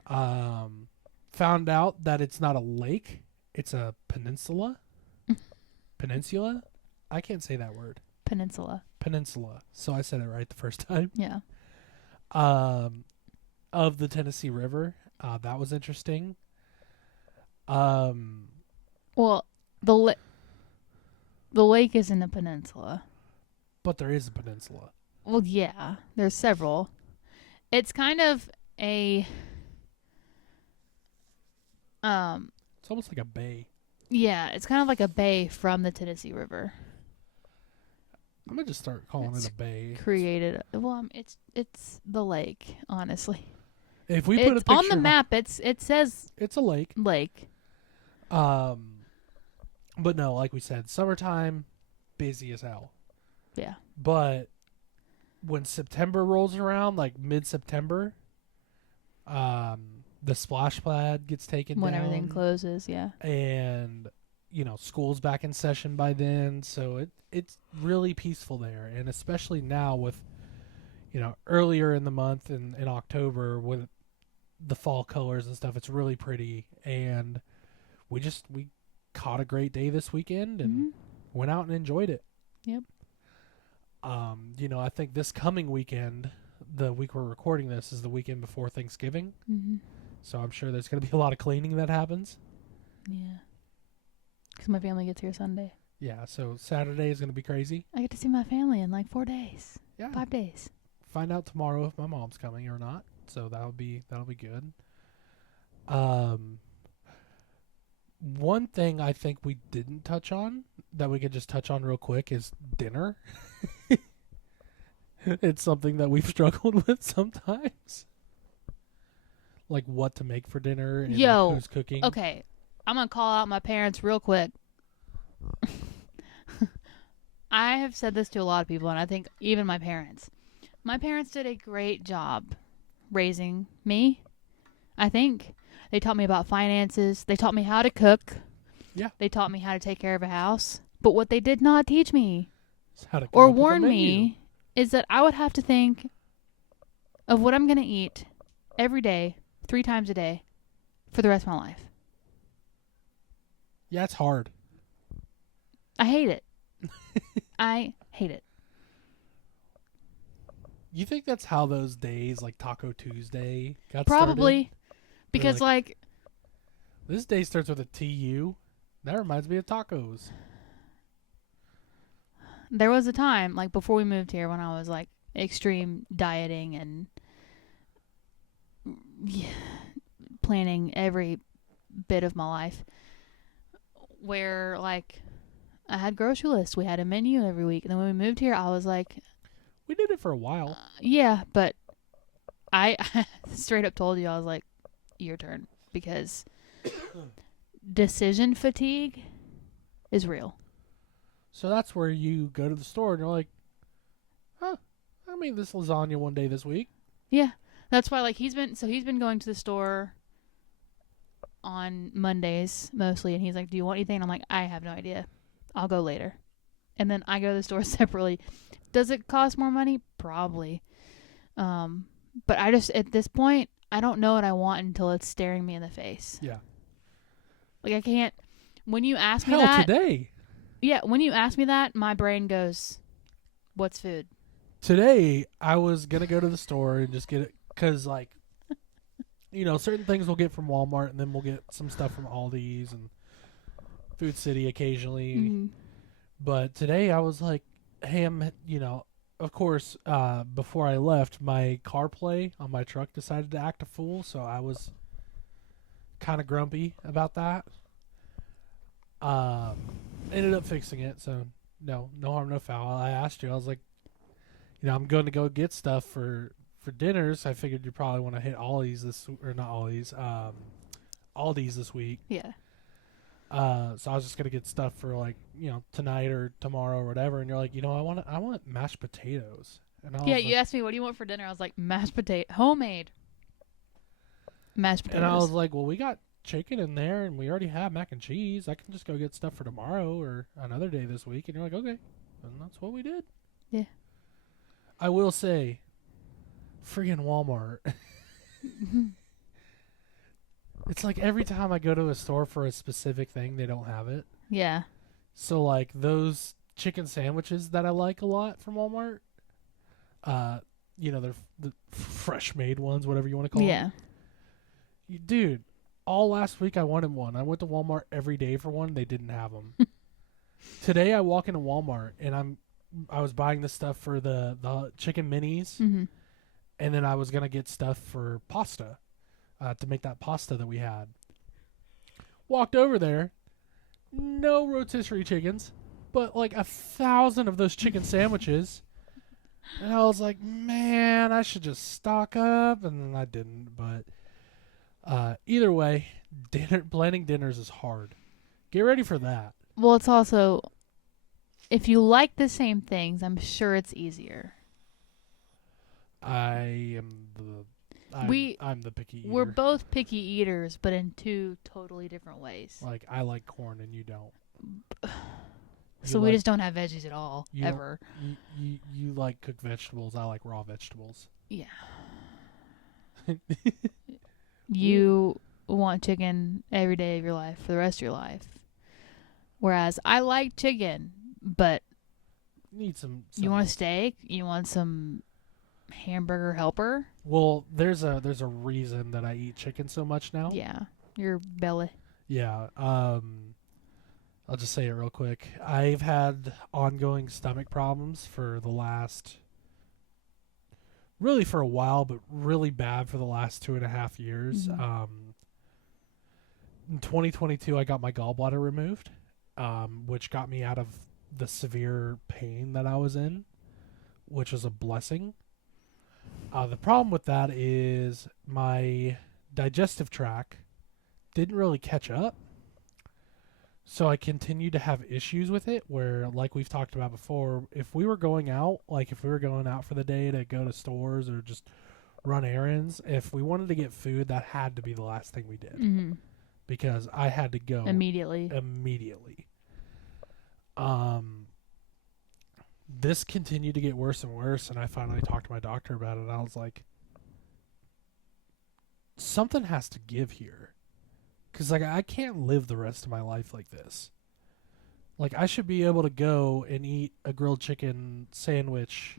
found out that it's not a lake, it's a peninsula. Peninsula? I can't say that word. Peninsula. Peninsula. So I said it right the first time. Yeah. Of the Tennessee River. That was interesting. Well, the lake is in a peninsula. But there is a peninsula. Well, yeah, there's several. It's kind of a It's almost like a bay. yeah, it's kind of like a bay from the Tennessee River. I'm gonna just start calling it a bay. Created. Well, it's the lake, honestly. If we put a It's picture on the map. It says it's a lake. lake. But no, like we said, summertime, busy as hell. Yeah. But when September rolls around, like mid-September, the splash pad gets taken When down. everything closes, yeah. And, school's back in session by then. So it's really peaceful there. And especially now with, earlier in the month in October with the fall colors and stuff, it's really pretty. And we caught a great day this weekend and went out and enjoyed it. Yep. I think this coming weekend, the week we're recording this, is the weekend before Thanksgiving. Mm-hmm. So I'm sure there's going to be a lot of cleaning that happens. Yeah. Because my family gets here Sunday. Yeah, so Saturday is going to be crazy. I get to see my family in like 4 days. Yeah. 5 days. Find out tomorrow if my mom's coming or not. So that'll be good. One thing I think we didn't touch on that we could just touch on real quick is dinner. It's something that we've struggled with sometimes. Like what to make for dinner and Yo, who's cooking. Okay, I'm going to call out my parents real quick. I have said this to a lot of people, and I think even my parents. My parents did a great job raising me, I think. They taught me about finances. They taught me how to cook. Yeah. They taught me how to take care of a house. But what they did not teach me It's how to come or up with a warn menu. me is that I would have to think of what I'm going to eat every day, 3 times a day, for the rest of my life. Yeah, it's hard. I hate it. I hate it. You think that's how those days, like Taco Tuesday, got Probably. started? Because, like, This day starts with a TU. That reminds me of tacos. there was a time, like, before we moved here when I was, like, extreme dieting and planning every bit of my life where, like, I had grocery lists. We had a menu every week. And then when we moved here, I was like, We did it for a while. yeah, but I straight up told you, I was like, your turn. Because decision fatigue is real. So that's where you go to the store and you're like, huh, I made this lasagna one day this week. Yeah. That's why, like, he's been going to the store on Mondays mostly, and he's like, do you want anything? And I'm like, I have no idea. I'll go later. And then I go to the store separately. Does it cost more money? Probably. But I just, at this point, I don't know what I want until it's staring me in the face. Yeah. Like, I can't, when you ask me Hell, that. today. Yeah, when you ask me that, my brain goes, what's food? Today, I was going to go to the store and just get it. Because, like, certain things we'll get from Walmart, and then we'll get some stuff from Aldi's and Food City occasionally. Mm-hmm. But today I was like, hey, of course, before I left, my CarPlay on my truck decided to act a fool, so I was kind of grumpy about that. Ended up fixing it, so no harm, no foul. I asked you, I was like, I'm going to go get stuff for dinners. I figured you probably want to hit Aldi's this week. Yeah. So I was just gonna get stuff for like tonight or tomorrow or whatever, and you're like, I want mashed potatoes. And I was You asked me, what do you want for dinner? I was like, mashed potato, homemade mashed potatoes. And I was like, well, we got chicken in there, and we already have mac and cheese. I can just go get stuff for tomorrow or another day this week. And you're like, okay, and that's what we did. Yeah. I will say, friggin' Walmart. It's like every time I go to a store for a specific thing, they don't have it. Yeah. So, like, those chicken sandwiches that I like a lot from Walmart, they're the fresh-made ones, whatever you want to call them. Yeah. Dude, all last week I wanted one. I went to Walmart every day for one. They didn't have them. Today I walk into Walmart, and I was buying this stuff for the chicken minis, Mm-hmm. and then I was going to get stuff for pasta. To make that pasta that we had. Walked over there, no rotisserie chickens, but like 1,000 of those chicken sandwiches. And I was like, man, I should just stock up, and then I didn't. But either way, planning dinners is hard. Get ready for that. Well, it's also, if you like the same things, I'm sure it's easier. I am the I'm the picky eater. We're both picky eaters, but in two totally different ways. Like, I like corn and you don't. So we just don't have veggies at all, you ever. You like cooked vegetables. I like raw vegetables. Yeah. You want chicken every day of your life for the rest of your life. Whereas I like chicken, but Need some. you want a steak? You want some hamburger helper? Well, there's a reason that I eat chicken so much now. Yeah. Your belly. Yeah. I'll just say it real quick. I've had ongoing stomach problems for the last, really for a while, but really bad for the last 2.5 years. Mhm. In 2022, I got my gallbladder removed, which got me out of the severe pain that I was in, which was a blessing. The problem with that is my digestive tract didn't really catch up. So I continued to have issues with it where, like we've talked about before, if we were going out, like if we were going out for the day to go to stores or just run errands, if we wanted to get food, that had to be the last thing we did Mm-hmm. because I had to go Immediately. immediately. This continued to get worse and worse, and I finally talked to my doctor about it, and I was like, something has to give here. Because, like, I can't live the rest of my life like this. Like, I should be able to go and eat a grilled chicken sandwich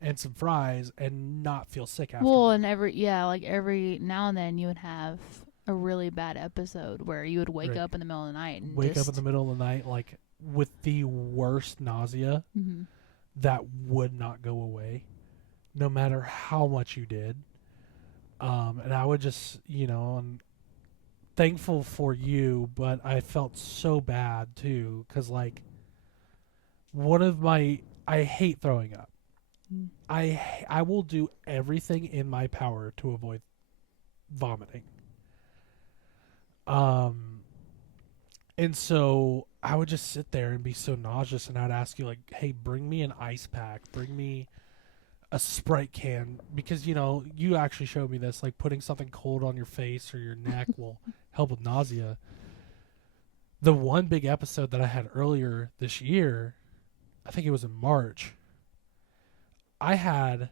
and some fries and not feel sick after. Well, and every now and then you would have a really bad episode where you would wake Right. up in the middle of the night and Wake up in the middle of the night, like, with the worst nausea Mm-hmm. that would not go away, no matter how much you did. And I would just, I'm thankful for you, but I felt so bad too, because like I hate throwing up. Mm. I will do everything in my power to avoid vomiting. And so I would just sit there and be so nauseous, and I'd ask you like, "Hey, bring me an ice pack, bring me a Sprite can," because you actually showed me this, like putting something cold on your face or your neck will help with nausea. The one big episode that I had earlier this year, I think it was in March, I had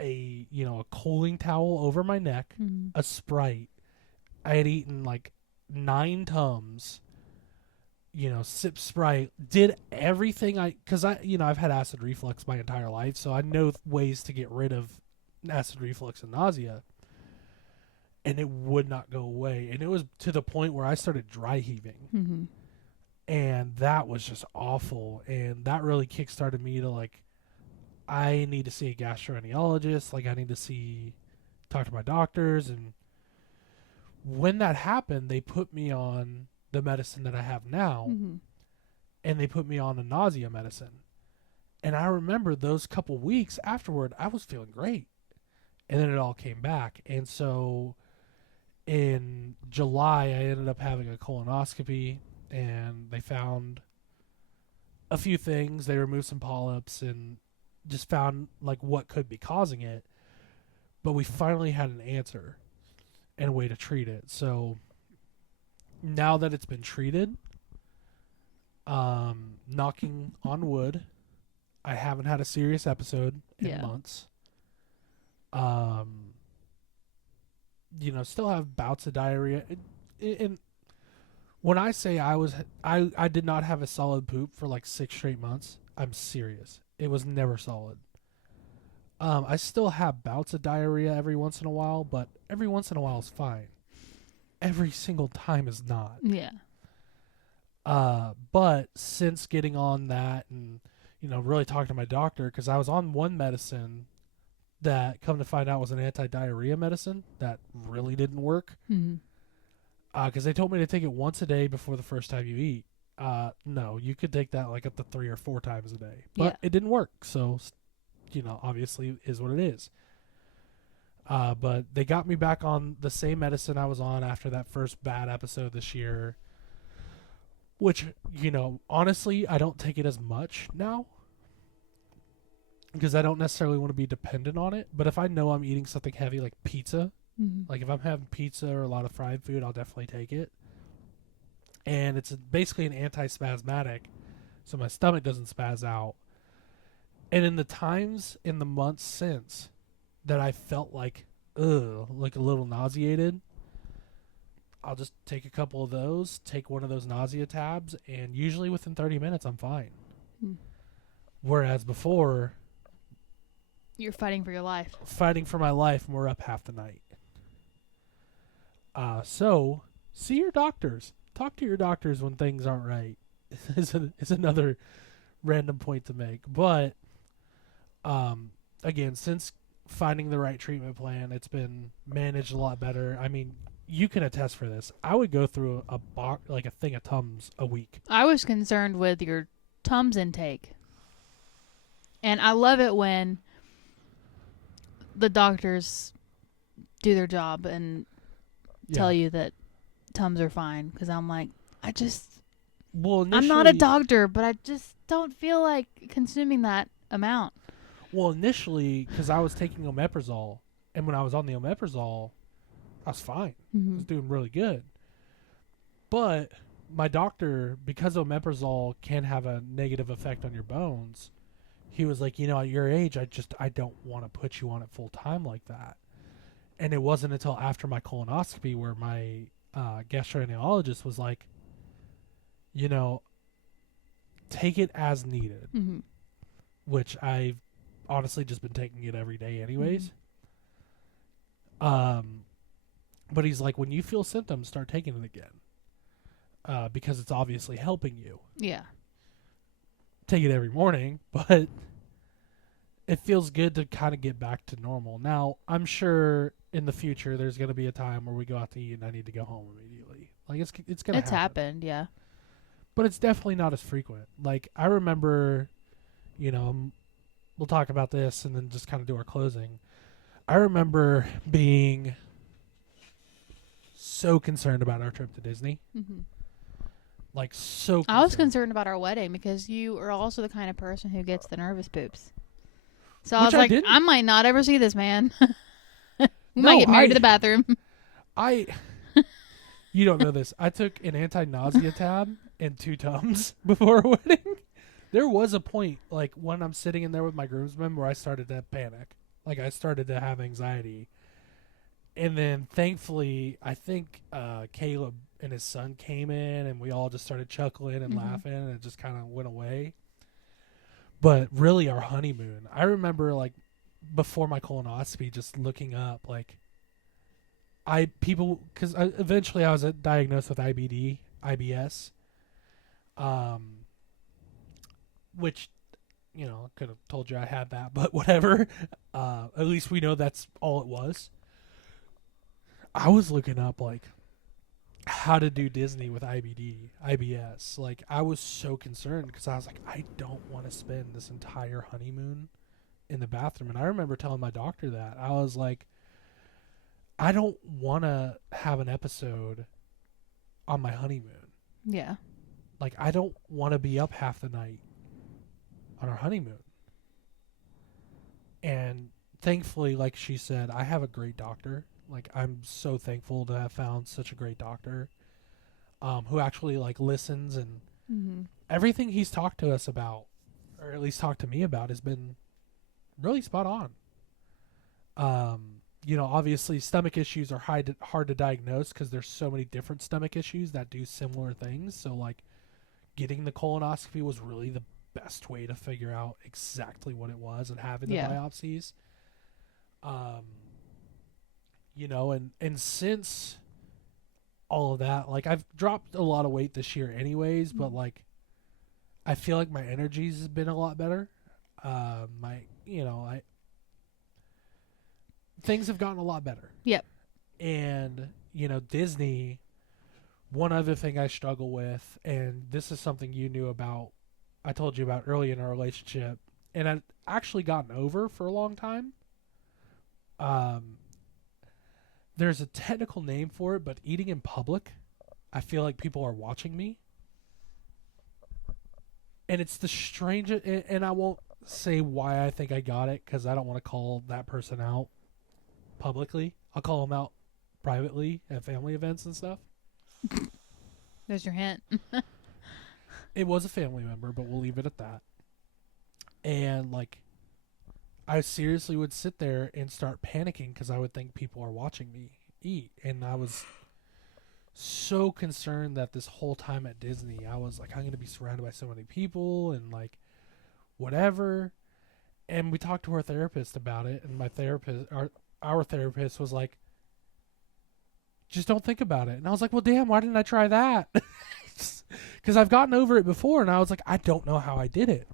a cooling towel over my neck, Mm-hmm. a Sprite. I had eaten like 9 Tums, sip Sprite, did everything because I've had acid reflux my entire life, so I know ways to get rid of acid reflux and nausea, and it would not go away, and it was to the point where I started dry heaving, Mm-hmm. and that was just awful, and that really kickstarted me to like, I need to see a gastroenterologist, like I need to talk to my doctors, and when that happened, they put me on the medicine that I have now, Mm-hmm. and they put me on a nausea medicine. And I remember those couple weeks afterward, I was feeling great. And then it all came back. And so in July, I ended up having a colonoscopy, and they found a few things. They removed some polyps and just found like what could be causing it. But we finally had an answer and a way to treat it. So now that it's been treated, knocking on wood, I haven't had a serious episode in months. Still have bouts of diarrhea. And when I say I did not have a solid poop for like 6 straight months, I'm serious. It was never solid. I still have bouts of diarrhea every once in a while, but every once in a while is fine. Every single time is not. Yeah. But since getting on that and, really talking to my doctor, because I was on one medicine that, come to find out, was an anti-diarrhea medicine that really didn't work. Mm-hmm. Because they told me to take it once a day before the first time you eat. No, you could take that like up to 3 or 4 times a day. But Yeah. it didn't work, so obviously is what it is. But they got me back on the same medicine I was on after that first bad episode this year, which, honestly, I don't take it as much now because I don't necessarily want to be dependent on it. But if I know I'm eating something heavy like pizza, like if I'm having pizza or a lot of fried food, I'll definitely take it. And it's basically an anti-spasmatic, so my stomach doesn't spaz out. And in the months since that I felt like a little nauseated, I'll just take a couple of those, take one of those nausea tabs, and usually within 30 minutes I'm fine. Whereas before, you're fighting for your life. Fighting for my life, and we're up half the night. So see your doctors. Talk to your doctors when things aren't right. is another random point to make. But again, since finding the right treatment plan, it's been managed a lot better. I mean, you can attest for this. I would go through a thing of Tums a week. I was concerned with your Tums intake. And I love it when the doctors do their job and tell you that Tums are fine. Because I'm like, I'm not a doctor, but I just don't feel like consuming that amount. Well, initially, because I was taking omeprazole, and when I was on the omeprazole, I was fine. I was doing really good. But my doctor, because omeprazole can have a negative effect on your bones, he was like, at your age, I don't want to put you on it full time like that. And it wasn't until after my colonoscopy where my gastroenterologist was like, take it as needed, which I've honestly just been taking it every day anyways. But he's like, when you feel symptoms, start taking it again, because it's obviously helping you. Yeah. Take it every morning, but it feels good to kind of get back to normal. Now, I'm sure in the future there's going to be a time where we go out to eat and I need to go home immediately. Like it's going to happen. It's happened, yeah. But it's definitely not as frequent. Like I remember, we'll talk about this and then just kind of do our closing. I remember being so concerned about our trip to Disney. Like so concerned. I was concerned about our wedding because you are also the kind of person who gets the nervous poops. So I was like, I might not ever see this man. We might get married to the bathroom. You don't know this. I took an anti-nausea tab and 2 Tums before a wedding. There was a point, like when I'm sitting in there with my groomsmen, where I started to panic. Like I started to have anxiety. And then thankfully, I think Caleb and his son came in and we all just started chuckling and laughing and it just kind of went away. But really our honeymoon, I remember like before my colonoscopy just looking up like because eventually I was diagnosed with IBS, which, I could have told you I had that, but whatever. At least we know that's all it was. I was looking up like how to do Disney with IBS. Like I was so concerned because I was like, I don't want to spend this entire honeymoon in the bathroom. And I remember telling my doctor that. I was like, I don't want to have an episode on my honeymoon. Yeah. Like I don't want to be up half the night on our honeymoon. And thankfully, like she said, I have a great doctor. Like I'm so thankful to have found such a great doctor, who actually like listens and everything he's talked to us about, or at least talked to me about, has been really spot on. Obviously stomach issues are hard to diagnose because there's so many different stomach issues that do similar things. So like getting the colonoscopy was really the best way to figure out exactly what it was and having the biopsies. And since all of that, like I've dropped a lot of weight this year anyways, but like I feel like my energy's has been a lot better. Things have gotten a lot better. Yep. And, Disney, one other thing I struggle with, and this is something you knew about, I told you about early in our relationship, and I'd actually gotten over for a long time. There's a technical name for it, but eating in public, I feel like people are watching me. And it's the strangest, and I won't say why I think I got it because I don't want to call that person out publicly. I'll call them out privately at family events and stuff. There's your hint. It was a family member, but we'll leave it at that. And like, I seriously would sit there and start panicking because I would think people are watching me eat. And I was so concerned that this whole time at Disney, I was like, I'm going to be surrounded by so many people and like whatever. And we talked to our therapist about it. And our therapist was like, just don't think about it. And I was like, well, damn, why didn't I try that? Because I've gotten over it before. And I was like, I don't know how I did it.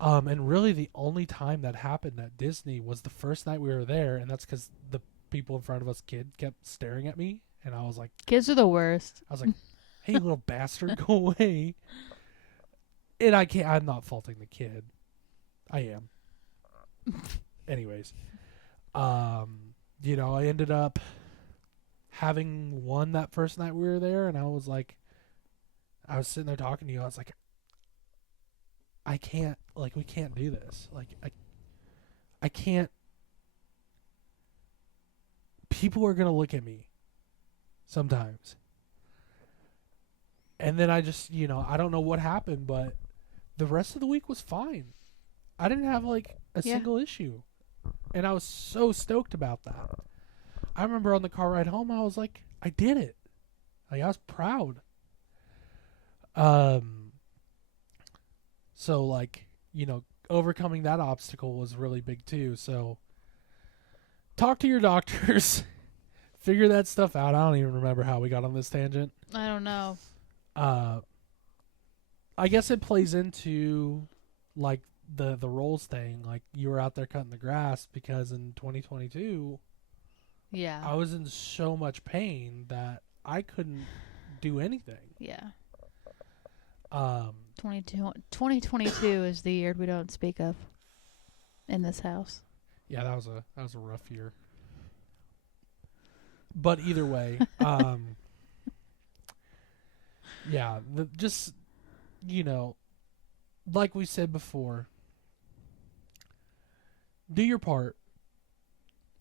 And really the only time that happened at Disney was the first night we were there, and that's because the people in front of us kept staring at me, and I was like, Kids are the worst. I was like, hey, little bastard, go away. And I'm not faulting the kid. I am. Anyways, I ended up having one that first night we were there, and I was sitting there talking to you, I was like, I can't, like, we can't do this. Like, I can't. People are going to look at me sometimes. And then I just, I don't know what happened, but the rest of the week was fine. I didn't have, like, a single issue. And I was so stoked about that. I remember on the car ride home, I was like, I did it. Like, I was proud. So, like, overcoming that obstacle was really big, too. So, talk to your doctors. Figure that stuff out. I don't even remember how we got on this tangent. I don't know. I guess it plays into, like, the roles thing. Like, you were out there cutting the grass because in 2022, Yeah. I was in so much pain that I couldn't do anything. Yeah. 2022 2022 is the year we don't speak of in this house. Yeah, that was a rough year. But either way, yeah, like we said before, do your part.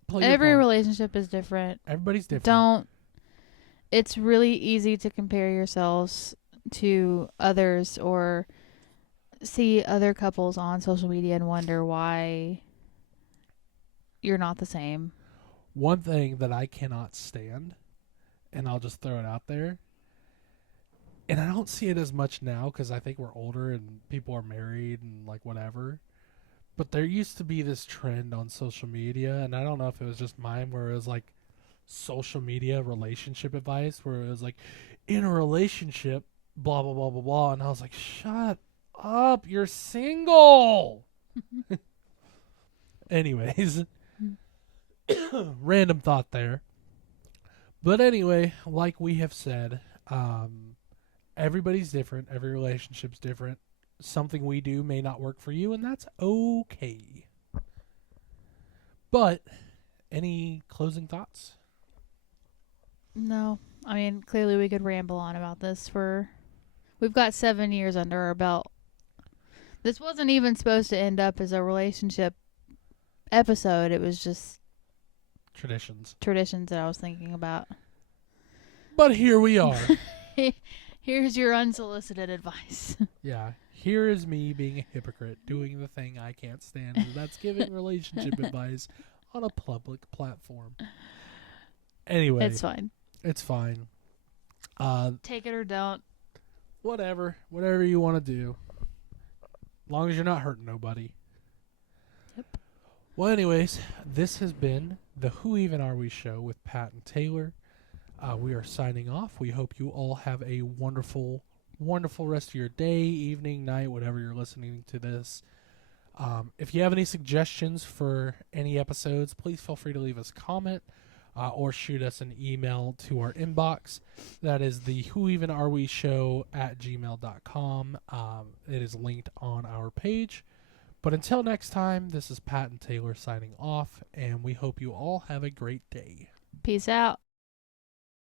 Play Every your part. relationship is different. Everybody's different. It's really easy to compare yourselves to others or see other couples on social media and wonder why you're not the same. One thing that I cannot stand, and I'll just throw it out there, and I don't see it as much now because I think we're older and people are married and like whatever, but there used to be this trend on social media, and I don't know if it was just mine, where it was like social media relationship advice, where it was like, in a relationship, blah, blah, blah, blah, blah. And I was like, shut up, you're single. Anyways, random thought there. But anyway, like we have said, everybody's different. Every relationship's different. Something we do may not work for you, and that's okay. But any closing thoughts? No. I mean, clearly we could ramble on about this we've got 7 years under our belt. This wasn't even supposed to end up as a relationship episode. It was just Traditions that I was thinking about. But here we are. Here's your unsolicited advice. Yeah. Here is me being a hypocrite, doing the thing I can't stand, and that's giving relationship advice on a public platform. Anyway. It's fine. It's fine. Take it or don't. Whatever you want to do. As long as you're not hurting nobody. Yep. Well, anyways, this has been the Who Even Are We show with Pat and Taylor. We are signing off. We hope you all have a wonderful, wonderful rest of your day, evening, night, whatever you're listening to this. If you have any suggestions for any episodes, please feel free to leave us a comment or shoot us an email to our inbox. That is the whoevenarewe show@gmail.com. It is linked on our page. But until next time, this is Pat and Taylor signing off, and we hope you all have a great day. Peace out.